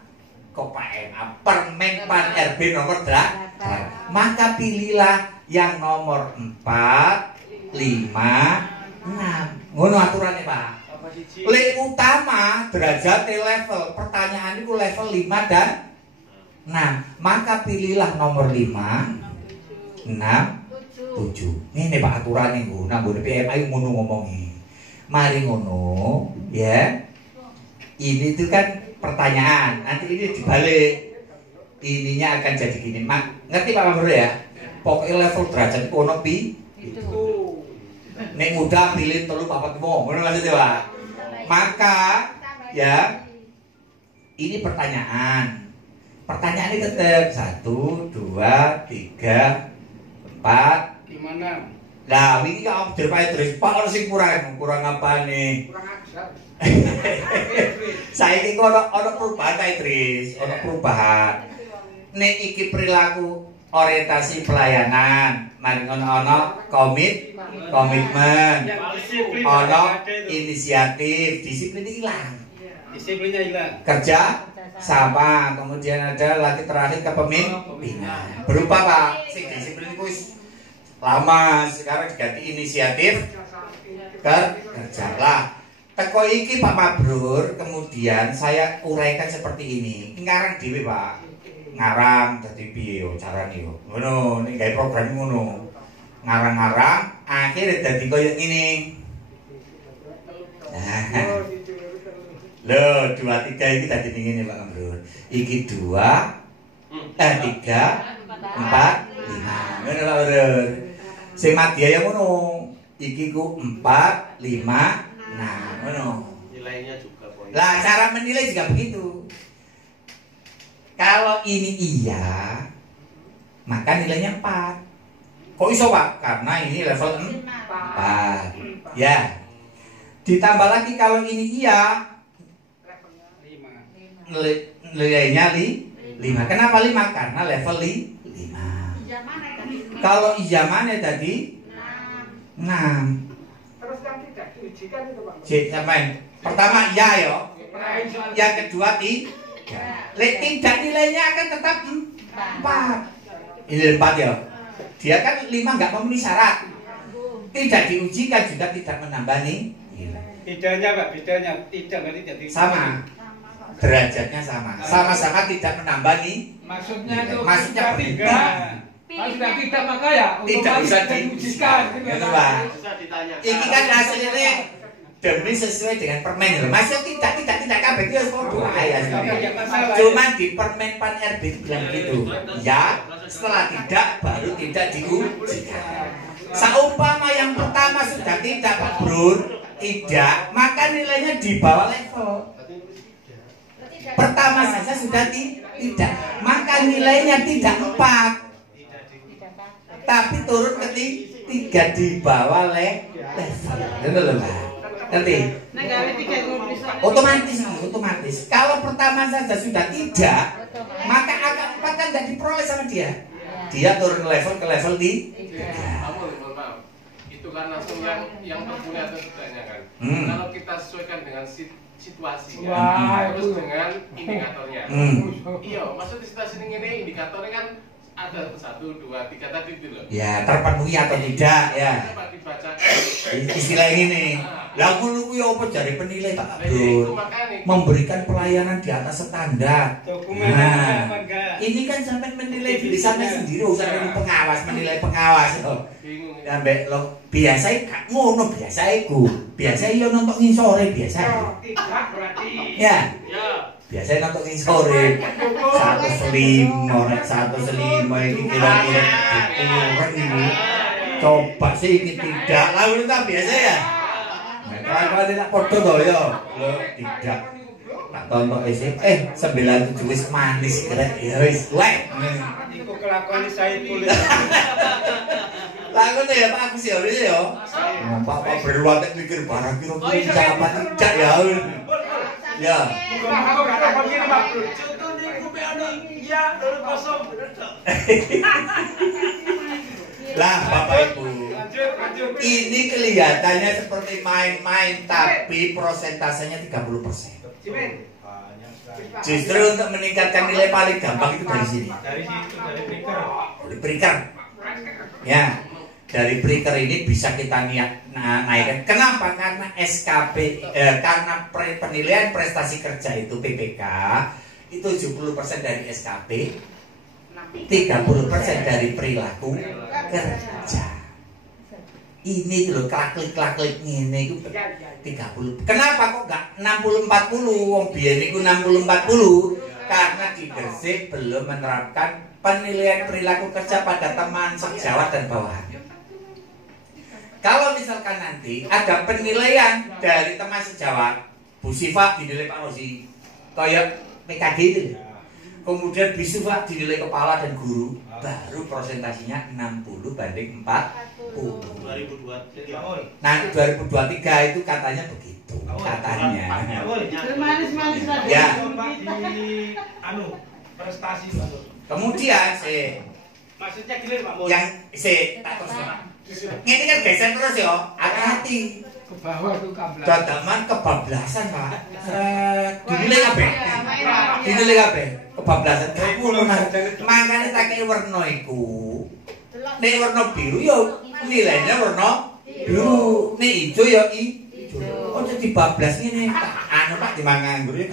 kok PMA Permenpan RB nomor 8. Maka pilihlah yang nomor 4, 5, 6. Ngono aturannya Pak. Lek utama derajat level pertanyaan itu level 5 dan 6. Maka pilihlah nomor 5, 6, 7. Ini Pak aturan niku nang nggon PMA ngono ngomongi. Mari ngono ya. Ini itu kan pertanyaan. Nanti ini dibalik. Ininya akan jadi gini. Ngerti Pak Bro ya? Pokoknya level derajat ono pi itu. Nek muda pilih 3, 4, 5. Ngono maksudnya Pak. Maka ya ini pertanyaan. Pertanyaan ini tetap 1, 2, 3, 4, 5, 6. Lah wingi kok dhewe terus Pak ono sing kurang apa nih? Kurang ajar. Saiki kok ono perubahan ta Tris, ono perubahan. Nek iki perilaku orientasi pelayanan, mari ono komitmen, ono inisiatif, disiplin hilang. Disiplinnya hilang. Kerja sama, kemudian ada lagi terakhir kepemimpinan. Berupa Pak, sing disiplin itu lama, sekarang diganti inisiatif kerja lah. Teko iki Pak Mabrur, kemudian saya uraikan seperti ini. Ngarang dhewe Pak. Ngarang dadi piye yo carane yo. Ngono, nek gawe program ngono. Ngarang-ngarang akhirnya dadi koyo ngene. Nah. Loh, 2, 3 iki tadi ngene Pak Mabrur. Iki 2, 3, 4, 5. Ngono Pak Bro. Sing madya ya ngono. Iki ku 4, 5, 6. Ngono. Nilainya juga poin. Lah cara menilai juga begitu. Kalau ini iya, maka nilainya 4. Kok iso Pak? Karena ini level 4. Ya. Ditambah lagi kalau ini iya, nilainya 5. Kenapa 5? Karena level 5. Kalau iya mana tadi? 6. Terus yang tidak diujikan itu Pak. Sampai pertama iya ya. Yang kedua tidak. Tidak nilainya akan tetap 4. Ini 4 ya. Dia kan 5 nggak memenuhi syarat. Tidak diujikan juga tidak menambah nih. Bedanya Pak, bedanya tidak jadi Sama. Derajatnya sama. Sama-sama tidak menambah nih. Maksudnya itu Maksudnya tidak. Kalau sudah tidak maka ya Tidak bisa diujikan. Gitu Pak. Bisa ditanya. Ini kan hasilnya demi sesuai dengan permen. Masih tidak kabeh itu podo ae. Cuma di permen Pan RB itu bilang gitu. Ya, setelah tidak baru tidak diujikan. Seumpama yang pertama sudah tidak Pak Bro, tidak, maka nilainya di bawah level. Pertama saja sudah tidak, maka nilainya tidak 4. Tapi turun ke 3 di bawah level. Betul loh Pak. Ngerti? Otomatis. Kalau pertama saja sudah tidak, maka angka 4 kan tidak diperoleh sama dia. Dia turun level ke level 3. Itu kan langsung yang terpunya atau tidaknya kan. Kalau kita sesuaikan dengan situasinya, terus dengan indikatornya. Iya, maksud situasi ini indikatornya kan ada 1, 2, 3 tadi itu loh. Ya, terpenuhi atau tidak ya. Coba dibaca. Istilah ini. Lah ngono kuwi apa jare penilai Pak Bro? Memberikan pelayanan di atas standar. Nah, ini kan sampai menilai diri sampai sendiri, usah menilai pengawas. Sampai lo biasa gak ngono biasa iku. Biasa yo nonton sore biasa. Tidak berarti. Ya. Biasa nonton sore. 105 ini kira-kira kurang. Coba sih ini tidak. Lalu tak biasa ya. Kalau tidak foto toh ya. Lo tidak. Tak tonton isi. 97 wis manis keren. Ya wis lek. Iku kelakuan saya kulit. Lah ngono ya Pak aku sih ora ya. Pak berluat mikir barang kira-kira apa tidak ya. Ya. Aku kata begini Pak Bro. Contoh nih kupe iya kosong. Lah Bapak Ibu. Ini kelihatannya seperti main-main tapi prosentasenya 30%. Justru untuk meningkatkan nilai paling gampang itu dari sini. Dari situ dari Priker. Ya. Dari Priker ini bisa kita naikkan. Kenapa? Karena SKP, karena penilaian prestasi kerja itu PPK itu 70% dari SKP, 30% dari perilaku kerja. Ini loh klaklik ngene itu 30. Kenapa kok enggak 60-40? Wong biyen niku 60-40 karena di Gresik belum menerapkan penilaian perilaku kerja pada teman sejawat dan bawahan. Kalau misalkan nanti ada penilaian dari teman sejawat, Bu Siva dinilai Pak Rosi, kayak PKD itu. Kemudian Bu Siva dinilai kepala dan guru, baru persentasinya 60/40. 2023. Nah 2023 itu katanya begitu, katanya. Manis-manis aja. Ya. Prestasi Pak. Kemudian Maksudnya gini Pak Mul. yang tak terus. Ini kan geser terus ya, hati-hati. Ke bawah tuh kabel. Dadaman kebablasan Pak. Dinilai kabeh. Dinilai kabeh. Kebablasan. Makanya tak kei warna iku. Nek warna biru ya nilainya warna biru. Nek hijau ya hijau. Oh jadi bablas ngene. Anu Pak dimangan nganggur ya.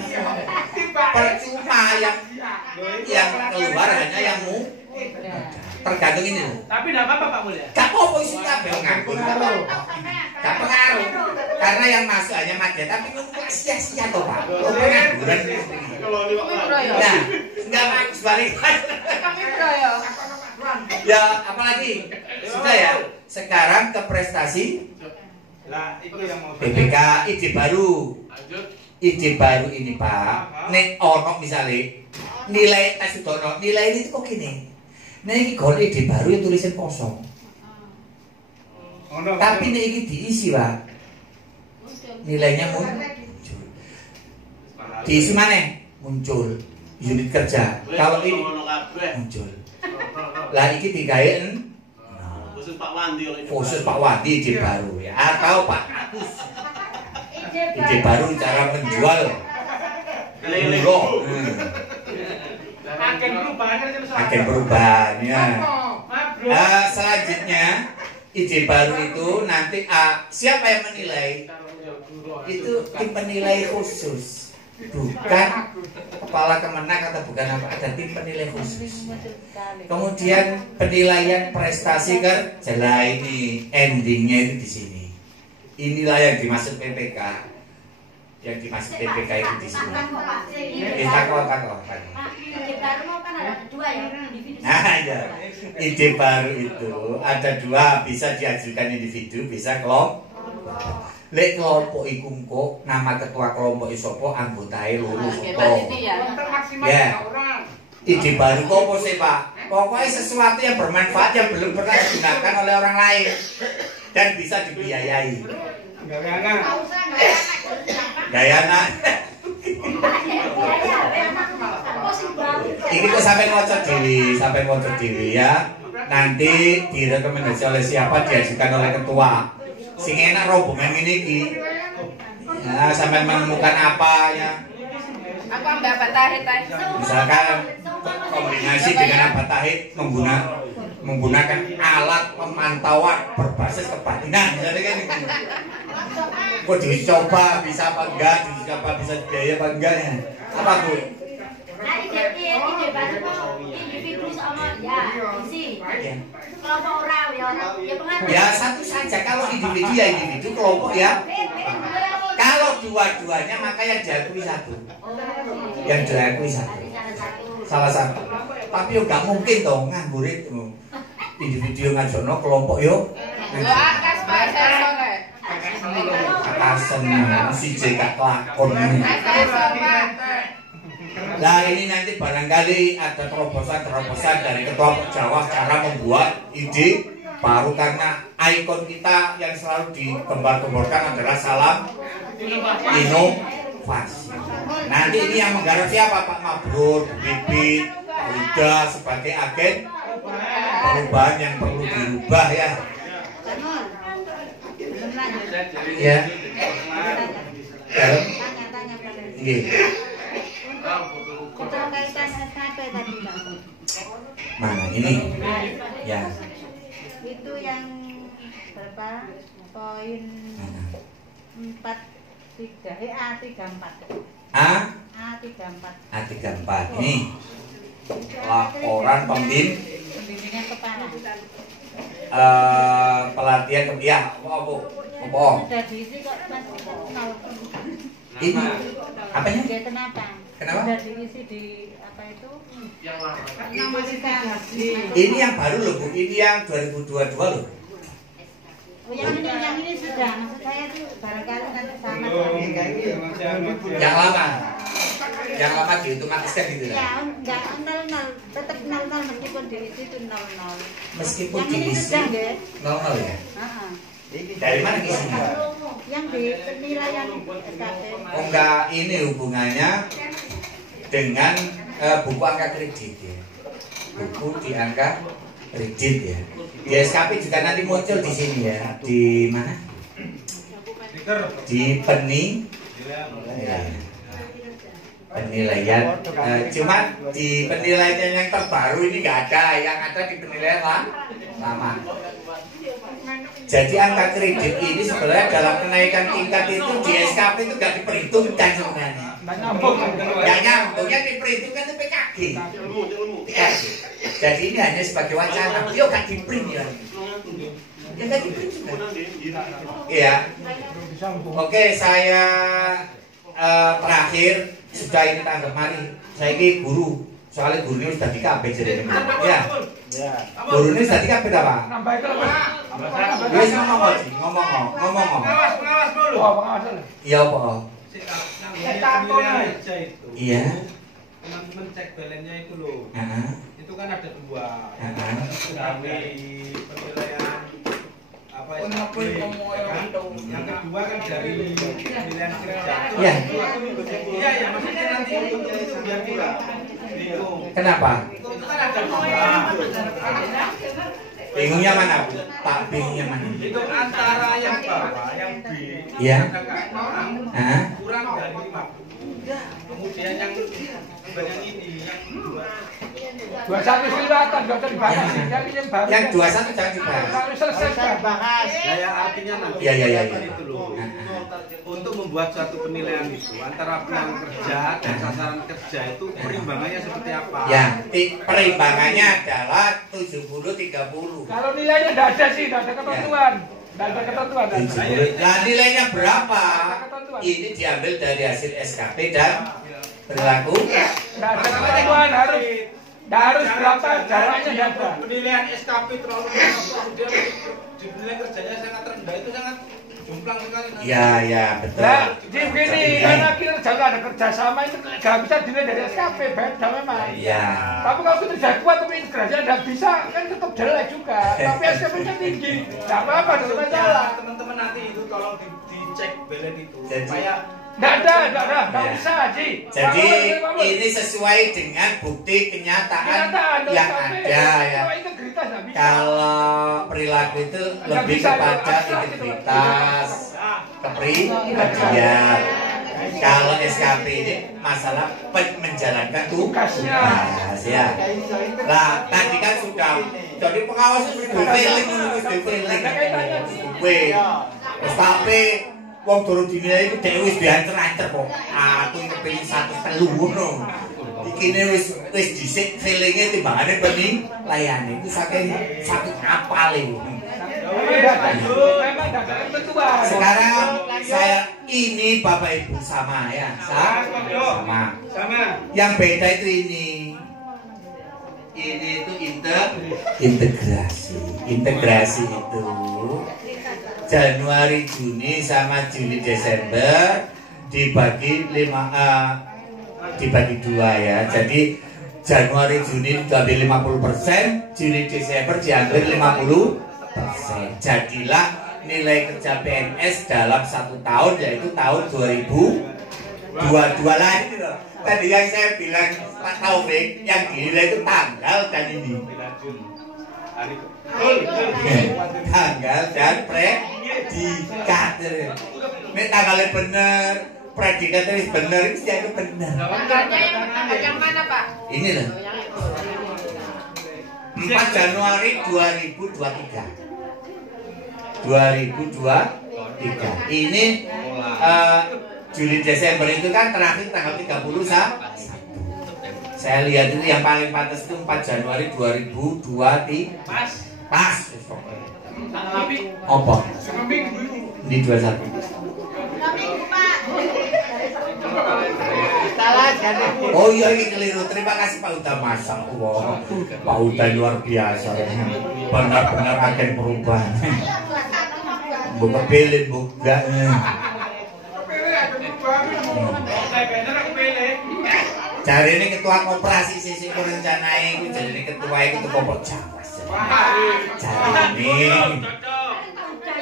Percuma yang keluar hanya yang tergantung ini loh. Tapi enggak apa-apa Pak Mul ya. Gak apa-apa isi kabeh nganggur. Gak pengaruh. Karena yang masuk hanya madya, tapi lu sia-sia toh Pak. Pengangguran. Kalau ini Pak. Nah, enggak bagus balik. Kami bro ya. Ya, apalagi? Sudah ya. Sekarang ke prestasi. Lah, itu yang mau BPK ide baru. Lanjut. Ide baru ini Pak. Nek ono misalnya nilai tes udono, nilai ini kok gini. Nah ini golek ide baru yang tulisan kosong. Tapi ini diisi Pak. Nilainya muncul. Diisi mana? Muncul. Unit kerja. Kalau ini muncul. Lah iki digawe khusus Pak Wandi ide baru ya, atau Pak Agus ide baru cara menjual agen perubahannya. Selanjutnya ide baru itu nanti siapa yang menilai? Itu tim penilai khusus, bukan kepala Kemenak atau bukan apa, ada tim penilai khusus. Kemudian penilaian prestasi kerja ini endingnya itu di sini. Inilah yang dimaksud PPK. Yang dimaksud PPK itu di sini. Kita kok. Ide baru mau kan ada dua ya. Nah ya, ide baru itu ada dua, bisa diajukan individu, bisa kelompok. Lek kelompok iku kok nama ketua kelompok isopo anggotae loro foto. Ya. Ide baru kok apa sih Pak? Pokoknya sesuatu yang bermanfaat yang belum pernah digunakan oleh orang lain dan bisa dibiayai. Gayana. Iki tuh sampai ngocok dewi ya. Nanti direkomendasi oleh siapa diajukan oleh ketua. Sing enak rombongan ini ki. Ya, sampai menemukan apa ya? Aku ambil apa tarik tadi. Misalkan kombinasi dengan apa tahit menggunakan alat pemantauan berbasis kebatinan. Misalnya kan itu. Kok dicoba bisa apa enggak? Dicoba bisa biaya apa enggaknya? Apa Bu? Nah, ide baru mau individu sama ya isi. Kelompok orang ya pengaruh. Ya satu saja, kalau individu ya individu, kelompok ya. Kalau dua-duanya maka yang diakui satu. Yang diakui satu. Salah satu. Tapi yo gak mungkin dong nganggurit individu ngajono kelompok yo. Akas Pak sore. Akasen si JK kelakon. Nah ini nanti barangkali ada terobosan dari Ketua Jawa cara membuat ide baru, karena ikon kita yang selalu digembar-gemborkan adalah salam inovasi. Nanti ini yang menggarap siapa? Pak Mabrur, Bibit, Pak Huda sebagai agen perubahan yang perlu dirubah ya. Ya. Iya. Mana ini? Ya. Itu yang berapa? Poin 43 A34. A34 ini laporan pembimbingan kepala. Pelatihan ya apa? Sudah diisi kok Mas. Ini apanya? Kenapa? Sudah diisi di apa itu? Yang lama. Ini yang baru loh Bu, ini yang 2022 loh. Oh yang ini sudah, maksud saya tuh barangkali nanti sama. Yang lama diotomatiskan gitu ya? Ya, enggak 00, tetap 00 meskipun diisi itu 00. Meskipun yang ini diisi sudah deh. 00 ya? Dari mana isinya? Yang di penilaian SKP. Oh enggak, ini hubungannya dengan buku angka kredit ya. Buku di angka kredit ya. Di SKP juga nanti muncul di sini ya. Di mana? Di penilaian. Cuman di penilaian yang terbaru ini nggak ada, yang ada di penilaian lama. Jadi angka kredit ini sebenarnya dalam kenaikan tingkat itu di SKP itu nggak diperhitungkan sebenarnya. Nggak nyambung, yang diperhitungkan itu PKG. Jadi ini hanya sebagai wacana. Dia nggak diprint ya. Ya nggak diprint juga. Iya. Oke, saya terakhir sudah ini tanggap mari. Saya ini guru, soalnya gurunya sudah di KB jadi ya. Ya. Gurune dadi kabeh ta, Pak? Nambah itu apa? Wis ngomong Ji, ngomong. Pengawas dulu. Oh, pengawas dulu. Iya, apa? Pemilihan aja itu. Iya. Teman-teman cek balennya itu loh. Heeh. Itu kan ada 2. Heeh. Dari penilaian apa ya? Yang kedua kan dari penilaian kerja. Iya. Iya, ya maksudnya nanti itu biar kita bingung. Kenapa? Itu kan ada 2. Bingungnya mana, Bu? Pak, bingungnya mana? Itu antara yang bawah, yang B, Iya. Hah? Kurang dari 50. Kemudian yang bagian ini, yang 21 kelihatan, gak usah dibahas. Yang 21 jangan dibahas. Kalau selesai bahas. ya artinya nanti Iya. itu loh. Untuk membuat suatu penilaian itu antara yang kerja dan sasaran kerja itu perimbangannya seperti apa? Ya, perimbangannya adalah 70-30. Kalau nilainya tidak ada sih, tidak ada ketentuan. Tidak ada ketentuan. Nah, nilainya berapa? Ini diambil dari hasil SKP dan perilaku. Tidak ada ketentuan, harus berapa jaraknya tidak ada. Penilaian SKP terlalu kemudian di penilaian kerjanya sangat rendah itu sangat jomplang sekali. Ya, betul. Nah, jadi begini, karena kinerja ada kerjasama itu nggak bisa dinilai dari SKP, beda memang. Iya. Tapi kalau kinerja kuat tapi integrasinya tidak bisa, kan tetap jelek juga. Tapi SKP-nya tinggi, nggak apa-apa, tidak masalah. Teman-teman nanti itu tolong dicek belen itu. Jadi, supaya nggak ada, bisa, Ji. Jadi ini sesuai dengan bukti kenyataan yang ada ya. Kalau perilaku itu lebih kepada integritas, kepribadian. Kalau SKP ini masalah menjalankan tugasnya. Ya. Nah, tadi kan sudah jadi pengawas itu feeling. SKP wong durung dinilai iku dhek wis diancer-ancer kok. Aku iki kepengin 103 ngono. Iki wis dhisik feelinge timbangane bening layane iku saking sakit apale. Sekarang saya ini Bapak Ibu sama ya. Sama. Yang beda itu ini. Ini itu integrasi. Integrasi itu Januari, Juni sama Juli, Desember dibagi 2 ya. Jadi Januari, Juni diambil 50%, Juli, Desember diambil 50%. Jadilah nilai kerja PNS dalam 1 tahun yaitu tahun 2022 lagi loh. Tadi yang saya bilang Pak Taufik yang dinilai itu tanggal dan ini. Tanggal dan predikat. Ini tanggalnya bener, predikatnya bener, itu yang bener. Tanggalnya yang mana, Pak? Ini loh. 4 Januari 2023. Ini Juli Desember itu kan terakhir tanggal 31. Saya lihat itu yang paling pantas itu 4 Januari 2023. Pas. Tanggal api. Apa? Minggu. Di 21. Salah jadi. Oh iya ini keliru. Terima kasih Pak Uda, Masya Allah. Pak Uda luar biasa. Benar-benar agen perubahan. Buka pilih buka. Cari ini ketua koperasi sisi rencanai itu jadi ini ketua itu kopok Jawas. Cari ini.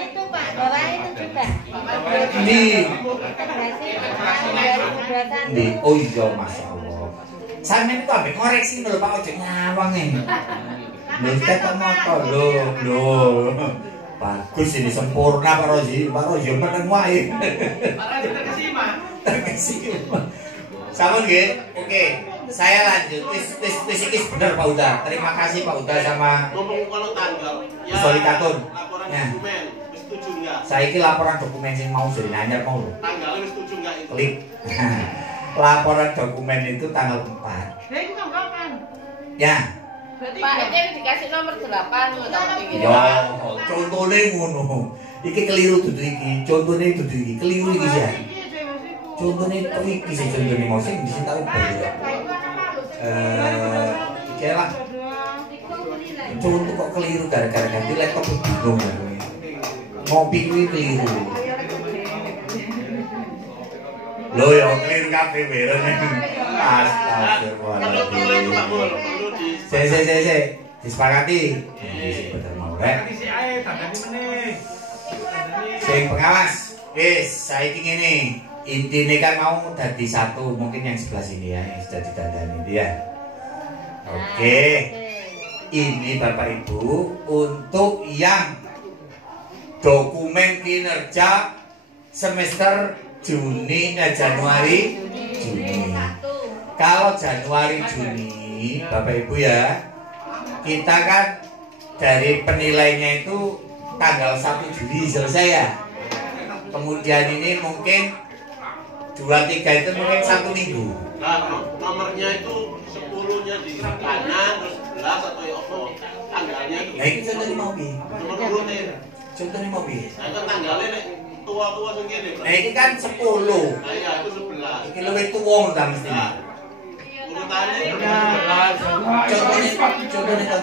Itu Pak, bawah itu juga. Ini. Oh iya Masya Allah. Sampe itu ambil koreksi dulu Pak Ojo ngawang ini. Loh kita motor loh. Bagus ini sempurna Pak Rozi. Pak Rozi menang wae. Pak Rozi terkesima. Sama nggih. Oke, saya lanjut. Tis bener Pak Uda. Terima kasih Pak Uda sama ngomong kalau tanggal. Ya, Soli Katun. Laporan Ya. dokumen, wis setuju enggak? Saya laporan dokumen yang mau jadi nanyar mau lho. Tanggalnya wis setuju enggak itu? Klik. Laporan dokumen itu tanggal 4. Nah, itu kan kapan? Ya. Pak, itu yang dikasih nomor 8 loh, nomor tinggi. Yo, contohnya ngono. Iki keliru dudu iki. Contohnya dudu iki. Keliru iki ya. Contohnya itu iki sih contohnya mau sing tahu bae. Iki lah. Contoh kok keliru gara-gara ganti laptop bingung aku. Ngopi kuwi keliru. Lho ya keliru kabeh werene. Astagfirullahaladzim. Se. Disepakati. Bener mau rek. Sing pengawas. Wis, saiki ngene. Intine kan mau dadi satu, mungkin yang sebelah sini ya, yang sudah ditandani dia. Oke. Ini Bapak Ibu untuk yang dokumen kinerja semester Januari Juni. Kalau Januari Juni Bapak Ibu ya, kita kan dari penilainya itu tanggal 1 Juli selesai ya. Kemudian ini mungkin 2-3 itu mungkin 1 minggu. Nah, nomornya itu 10-nya di kanan, terus 11 atau ya apa tanggalnya itu. Nah, itu contohnya mau bi. Nomor urutnya. Contohnya mau bi. Nah, kan tanggalnya nek tua-tua segini. Nah, ini kan 10. Nah, iya, itu 11. Ini lebih tua udah mesti. Nah, urutannya 11. Contohnya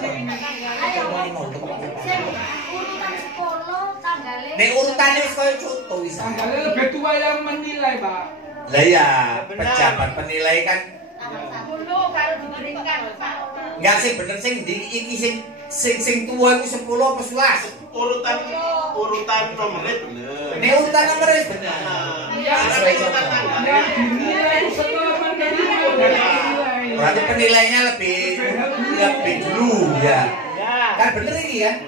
mau Urutan 10 tanggalnya. nek urutannya wis koyo contoh wis. Tanggalnya lebih tua yang menilai, Pak. Lah ya, pejabat penilai kan 10 baru diberikan, Pak. enggak sih bener sing iki sing tua iku 10 apa 11? Urutan nomornya bener. Nek urutan nomor wis bener. Sesuai contoh. Yang dinilai setelah menilai. Berarti penilainya lebih dulu ya. Kan bener ini kan?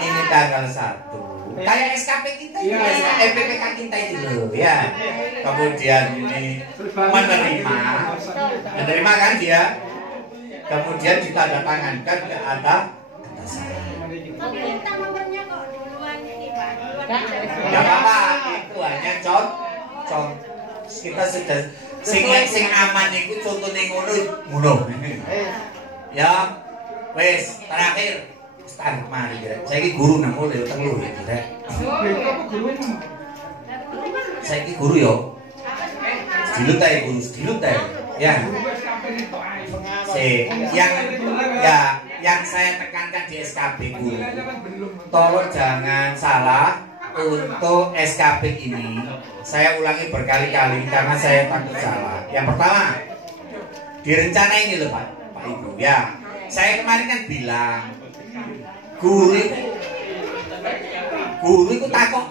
Ini tanggal 1. Kayak SKP kita itu, PPK kita itu loh ya. Kemudian ini menerima kan dia. Kemudian ditandatangankan ke atasan. Tapi minta nomornya kok duluan ini, Pak. Enggak apa-apa, itu hanya contoh. Kita sudah sing aman itu contohnya ngono. Ya, wes terakhir. Ustaz mari kira. Saiki guru nang mulai utang lu ya kira. Saiki guru yo. Dilut ae. Ya. Yang saya tekankan di SKP guru. Tolong jangan salah untuk SKP ini. Saya ulangi berkali-kali karena saya takut salah. Yang pertama, direncana ini loh Pak Ibu ya. Saya kemarin kan bilang guru itu takok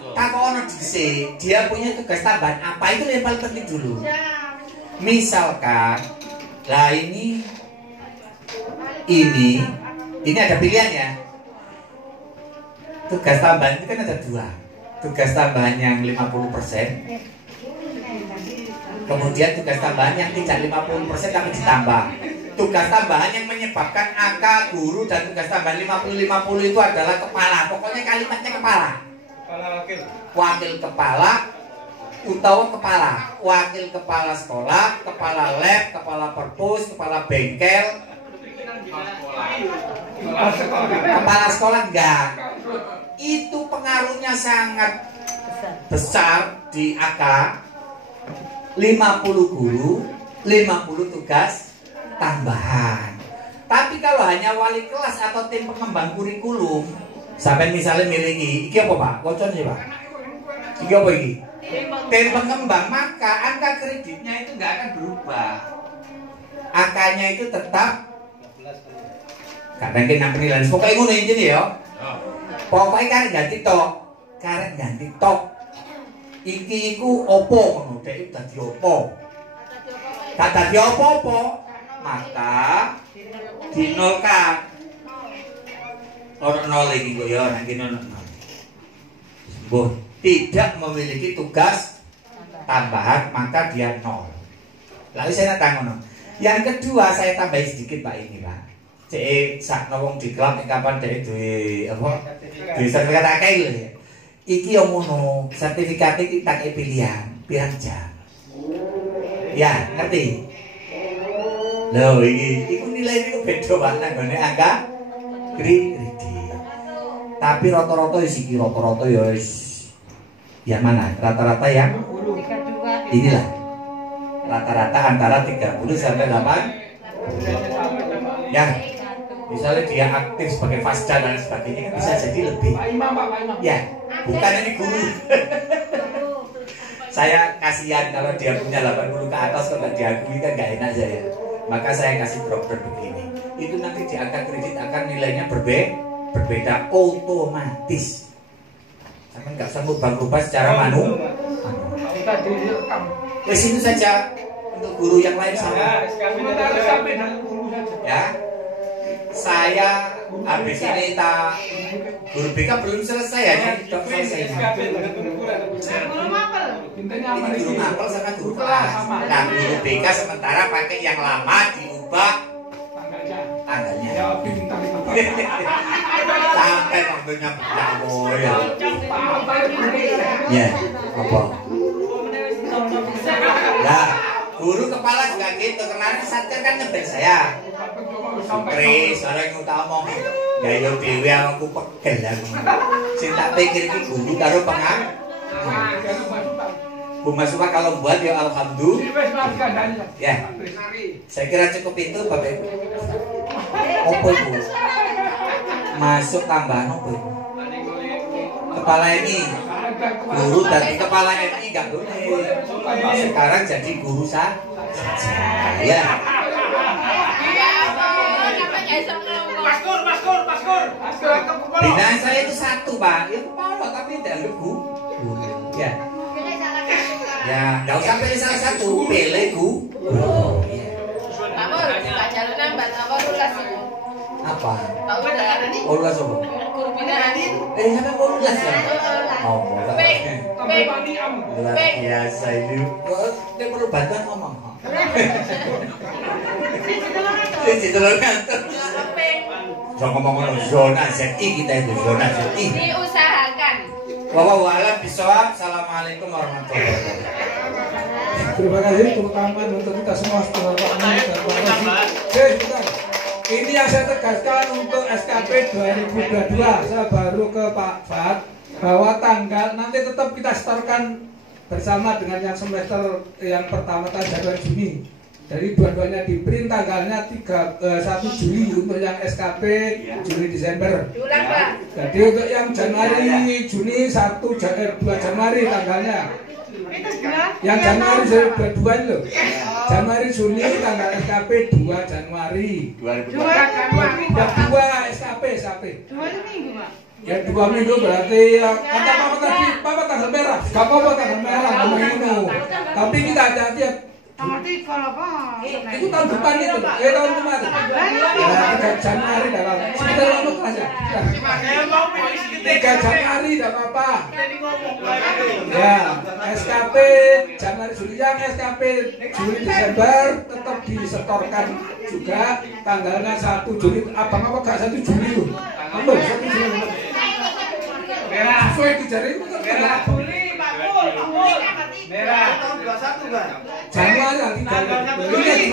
dhisik, dia punya tugas tambahan apa itu yang paling penting dulu. Misalkan lah ini ada pilihan ya. Tugas tambahan itu kan ada 2. Tugas tambahan yang 50%. Kemudian tugas tambahan yang tidak 50% tapi ditambah. Tugas tambahan yang menyebabkan angka guru dan tugas tambahan 50-50 itu adalah kepala. Pokoknya kalimatnya kepala. Wakil kepala utawa kepala. Wakil kepala sekolah, kepala lab, kepala perpus, kepala bengkel. Kepala sekolah enggak. Itu pengaruhnya sangat besar di AK. 50 guru, 50 tugas tambahan. Tapi kalau hanya wali kelas atau tim pengembang kurikulum, sampai misalnya milih iki apa Pak? Wocon sih Pak. Iki apa iki? Tim pengembang, maka angka kreditnya itu nggak akan berubah. Angkanya itu tetap kadang kena penilaian. Pokoknya ngono ini ya. Pokoknya karek ganti tok. Iki iku opo ngono, dek dadi opo? Gak dadi opo-opo. Maka dinolkan. Orang nol lagi kok ya, nang kene nol. Tidak memiliki tugas tambahan maka dia nol. Lalu saya nak ngono. Yang kedua saya tambahin sedikit Pak ini Pak. Cek sak wong diklat kapan dhek duwe apa? Duwe sertifikat akeh lho ya. Iki yang ngono, sertifikat iki tak pilihan, pirang jam. Ya, ngerti? Loh, iku nilai itu beda banget nggone angka kredit. Tapi rata-rata iki rata-rata ya wis yang mana? Rata-rata yang inilah. Rata-rata antara 30 sampai 8. Ya. misalnya dia aktif sebagai fasda dan sebagainya, bisa jadi lebih. Pak Imam. Ya, bukan ini guru. Saya kasihan kalau dia punya 80 ke atas kalau nggak diakui kan nggak enak saya. Maka saya kasih program begini. Itu nanti di angka kredit akan nilainya berbeda otomatis. Karena nggak usah ngubah-ngubah secara manual. Di situ saja untuk guru yang lain sama. Ya, saya habis ini guru BK belum selesai ya, belum selesai. Ini guru ngapel sama guru kelas. Nah, guru BK sementara pakai yang lama diubah tanggalnya. Sampai waktunya ya. Ya, apa? Lah, guru kepala juga gitu. Kemarin Satker kan nyebel saya. Chris, orang yang utama gaya dewi aku pegel aku. Sing tak pikir iki guru karo pengang. Bu Masuka kalau buat ya alhamdulillah. Ya. Saya kira cukup itu Bapak Ibu. Opo Ibu? Masuk tambahan opo Ibu? Kepala ini guru dari kepala MI enggak boleh. Sekarang jadi guru saya. Paskur. Binaan saya itu satu Pak, ya kepala tapi tidak guru. Ya. Ya, nggak usah pilih salah satu, pilih guru. Kamu belajar nambah apa ulas itu? Apa? Tahu ulas? Ulas apa? Guru binaan. Sampai ulas ya? Oh, luar biasa ini. Dia perlu bantuan ngomong. Jangan ngomong zona ZI kita itu zona ZI. Diusahakan. Wallahualam bisawab. Assalamualaikum warahmatullahi wabarakatuh. Terima kasih terutama untuk kita semua setelah ini yang saya tegaskan untuk SKP 2022. Saya baru ke Pak Fat bahwa tanggal nanti tetap kita setorkan bersama dengan yang semester yang pertama Januari Juni. Jadi dua-duanya di print tanggalnya 1 Juli untuk yang SKP Juni Desember. Jadi untuk yang Januari Juni 2 Januari tanggalnya. Yang Januari 22 loh. Januari Juni tanggal SKP 2 Januari 2022 SKP. 2 minggu Pak. Ya 2 minggu berarti ya kata Papa tadi, Papa tanggal merah. Gak apa-apa tanggal merah ngomong itu. Tapi kita hati-hati ya. Itu tahun depan itu, tahun kemarin. Ya 3 Januari dalam. Sebentar lama aja. 3 Januari tidak apa-apa. Ya, SKP Januari Juli, yang SKP Juli Desember tetap disetorkan juga tanggalnya 1 Juli. Apa gak 1 Juli loh? Apa 1 Juli? Merah. Sesuai dijari itu kan tanggal Juli, Pak Pul. Merah. Tahun 21 kan? Januari nanti.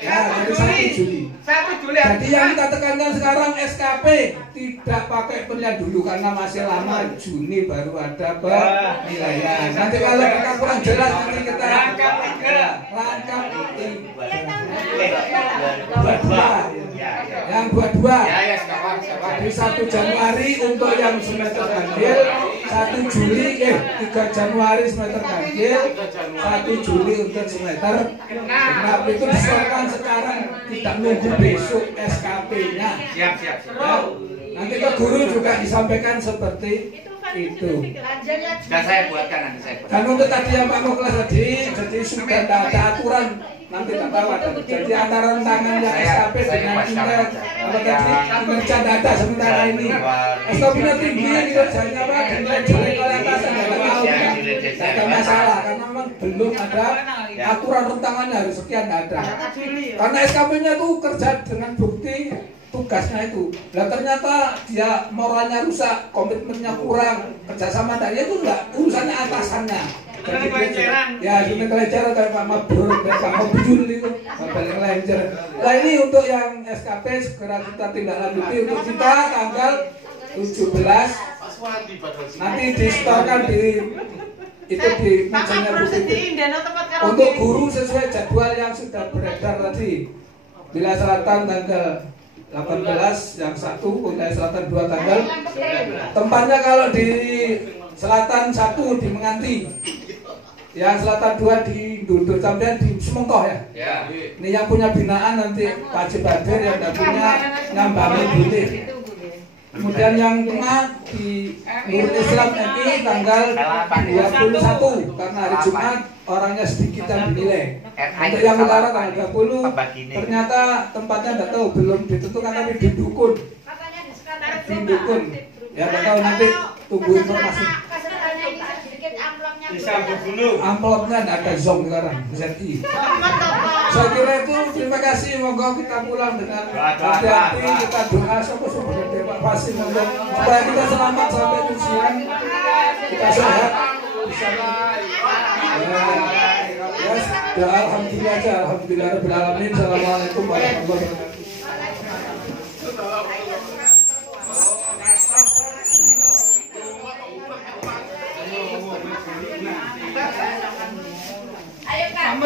Ya, jadi 1 Juli. 1 Juli. Jadi yang kita tekankan sekarang SKP tidak pakai penilaian dulu karena masih lama. Juni baru ada penilaian. Nanti kalau kita kurang jelas nanti kita rangkap yang 22. Jadi 1 Januari untuk yang semester ganjil, 1 Juli 3 Januari semester ganjil, 1 Juli untuk semester genap. Itu disetorkan sekarang, tidak nunggu besok SKP-nya. Siap. Ya. Nanti ke guru juga disampaikan seperti itu. Dan saya buatkan nanti saya buatkan. Dan untuk tadi yang Pak Muklas tadi, jadi sudah tidak ada aturan. Nanti tak tahu ada. Jadi antara rentangan yang SKP dengan tingkat apa tadi kinerja data sementara ini. SKP-nya tinggi, kinerjanya apa? Nilai jelek oleh atasan nggak tahu. Tidak ada masalah karena memang belum ada aturan rentangannya harus sekian nggak ada. Karena SKP-nya itu kerja dengan bukti tugasnya itu. Nah ternyata dia moralnya rusak, komitmennya kurang, kerjasama dia itu enggak urusannya atasannya. Jadi ya cuma kelencer kayak Pak Mabur dan Pak Mabjul itu balik kelencer. Nah ini untuk yang SKP segera kita tindak lanjuti untuk kita tanggal 17 nanti disetorkan di itu di meja bukti untuk guru sesuai jadwal yang sudah beredar tadi. Bila Selatan tanggal 18, yang satu wilayah selatan 2 tanggal. Tempatnya kalau di selatan 1 di Menganti, yang selatan 2 di Ndunduk, sampai di Semengkoh ya. Ini yang punya binaan nanti Pak Haji Badir, yang tidak punya Ngambangin Bulir. Kemudian yang tengah di Nurul Islam MI tanggal 21 karena hari Jumat orangnya sedikit yang dinilai. Untuk yang utara tanggal 30 ternyata tempatnya tidak tahu, belum ditentukan tapi di Dukun. Di Dukun. Ya tidak tahu, nanti tunggu informasi. Amplopnya tidak ada zong sekarang, ZI. Saya kira itu, terima kasih. Moga kita pulang dengan hati-hati, kita doa semoga Pak Fasil supaya kita selamat sampai tujuan, kita sehat. Ya, alhamdulillah aja, alhamdulillah rabbil alamin. Assalamualaikum warahmatullahi wabarakatuh. Ayo Kak.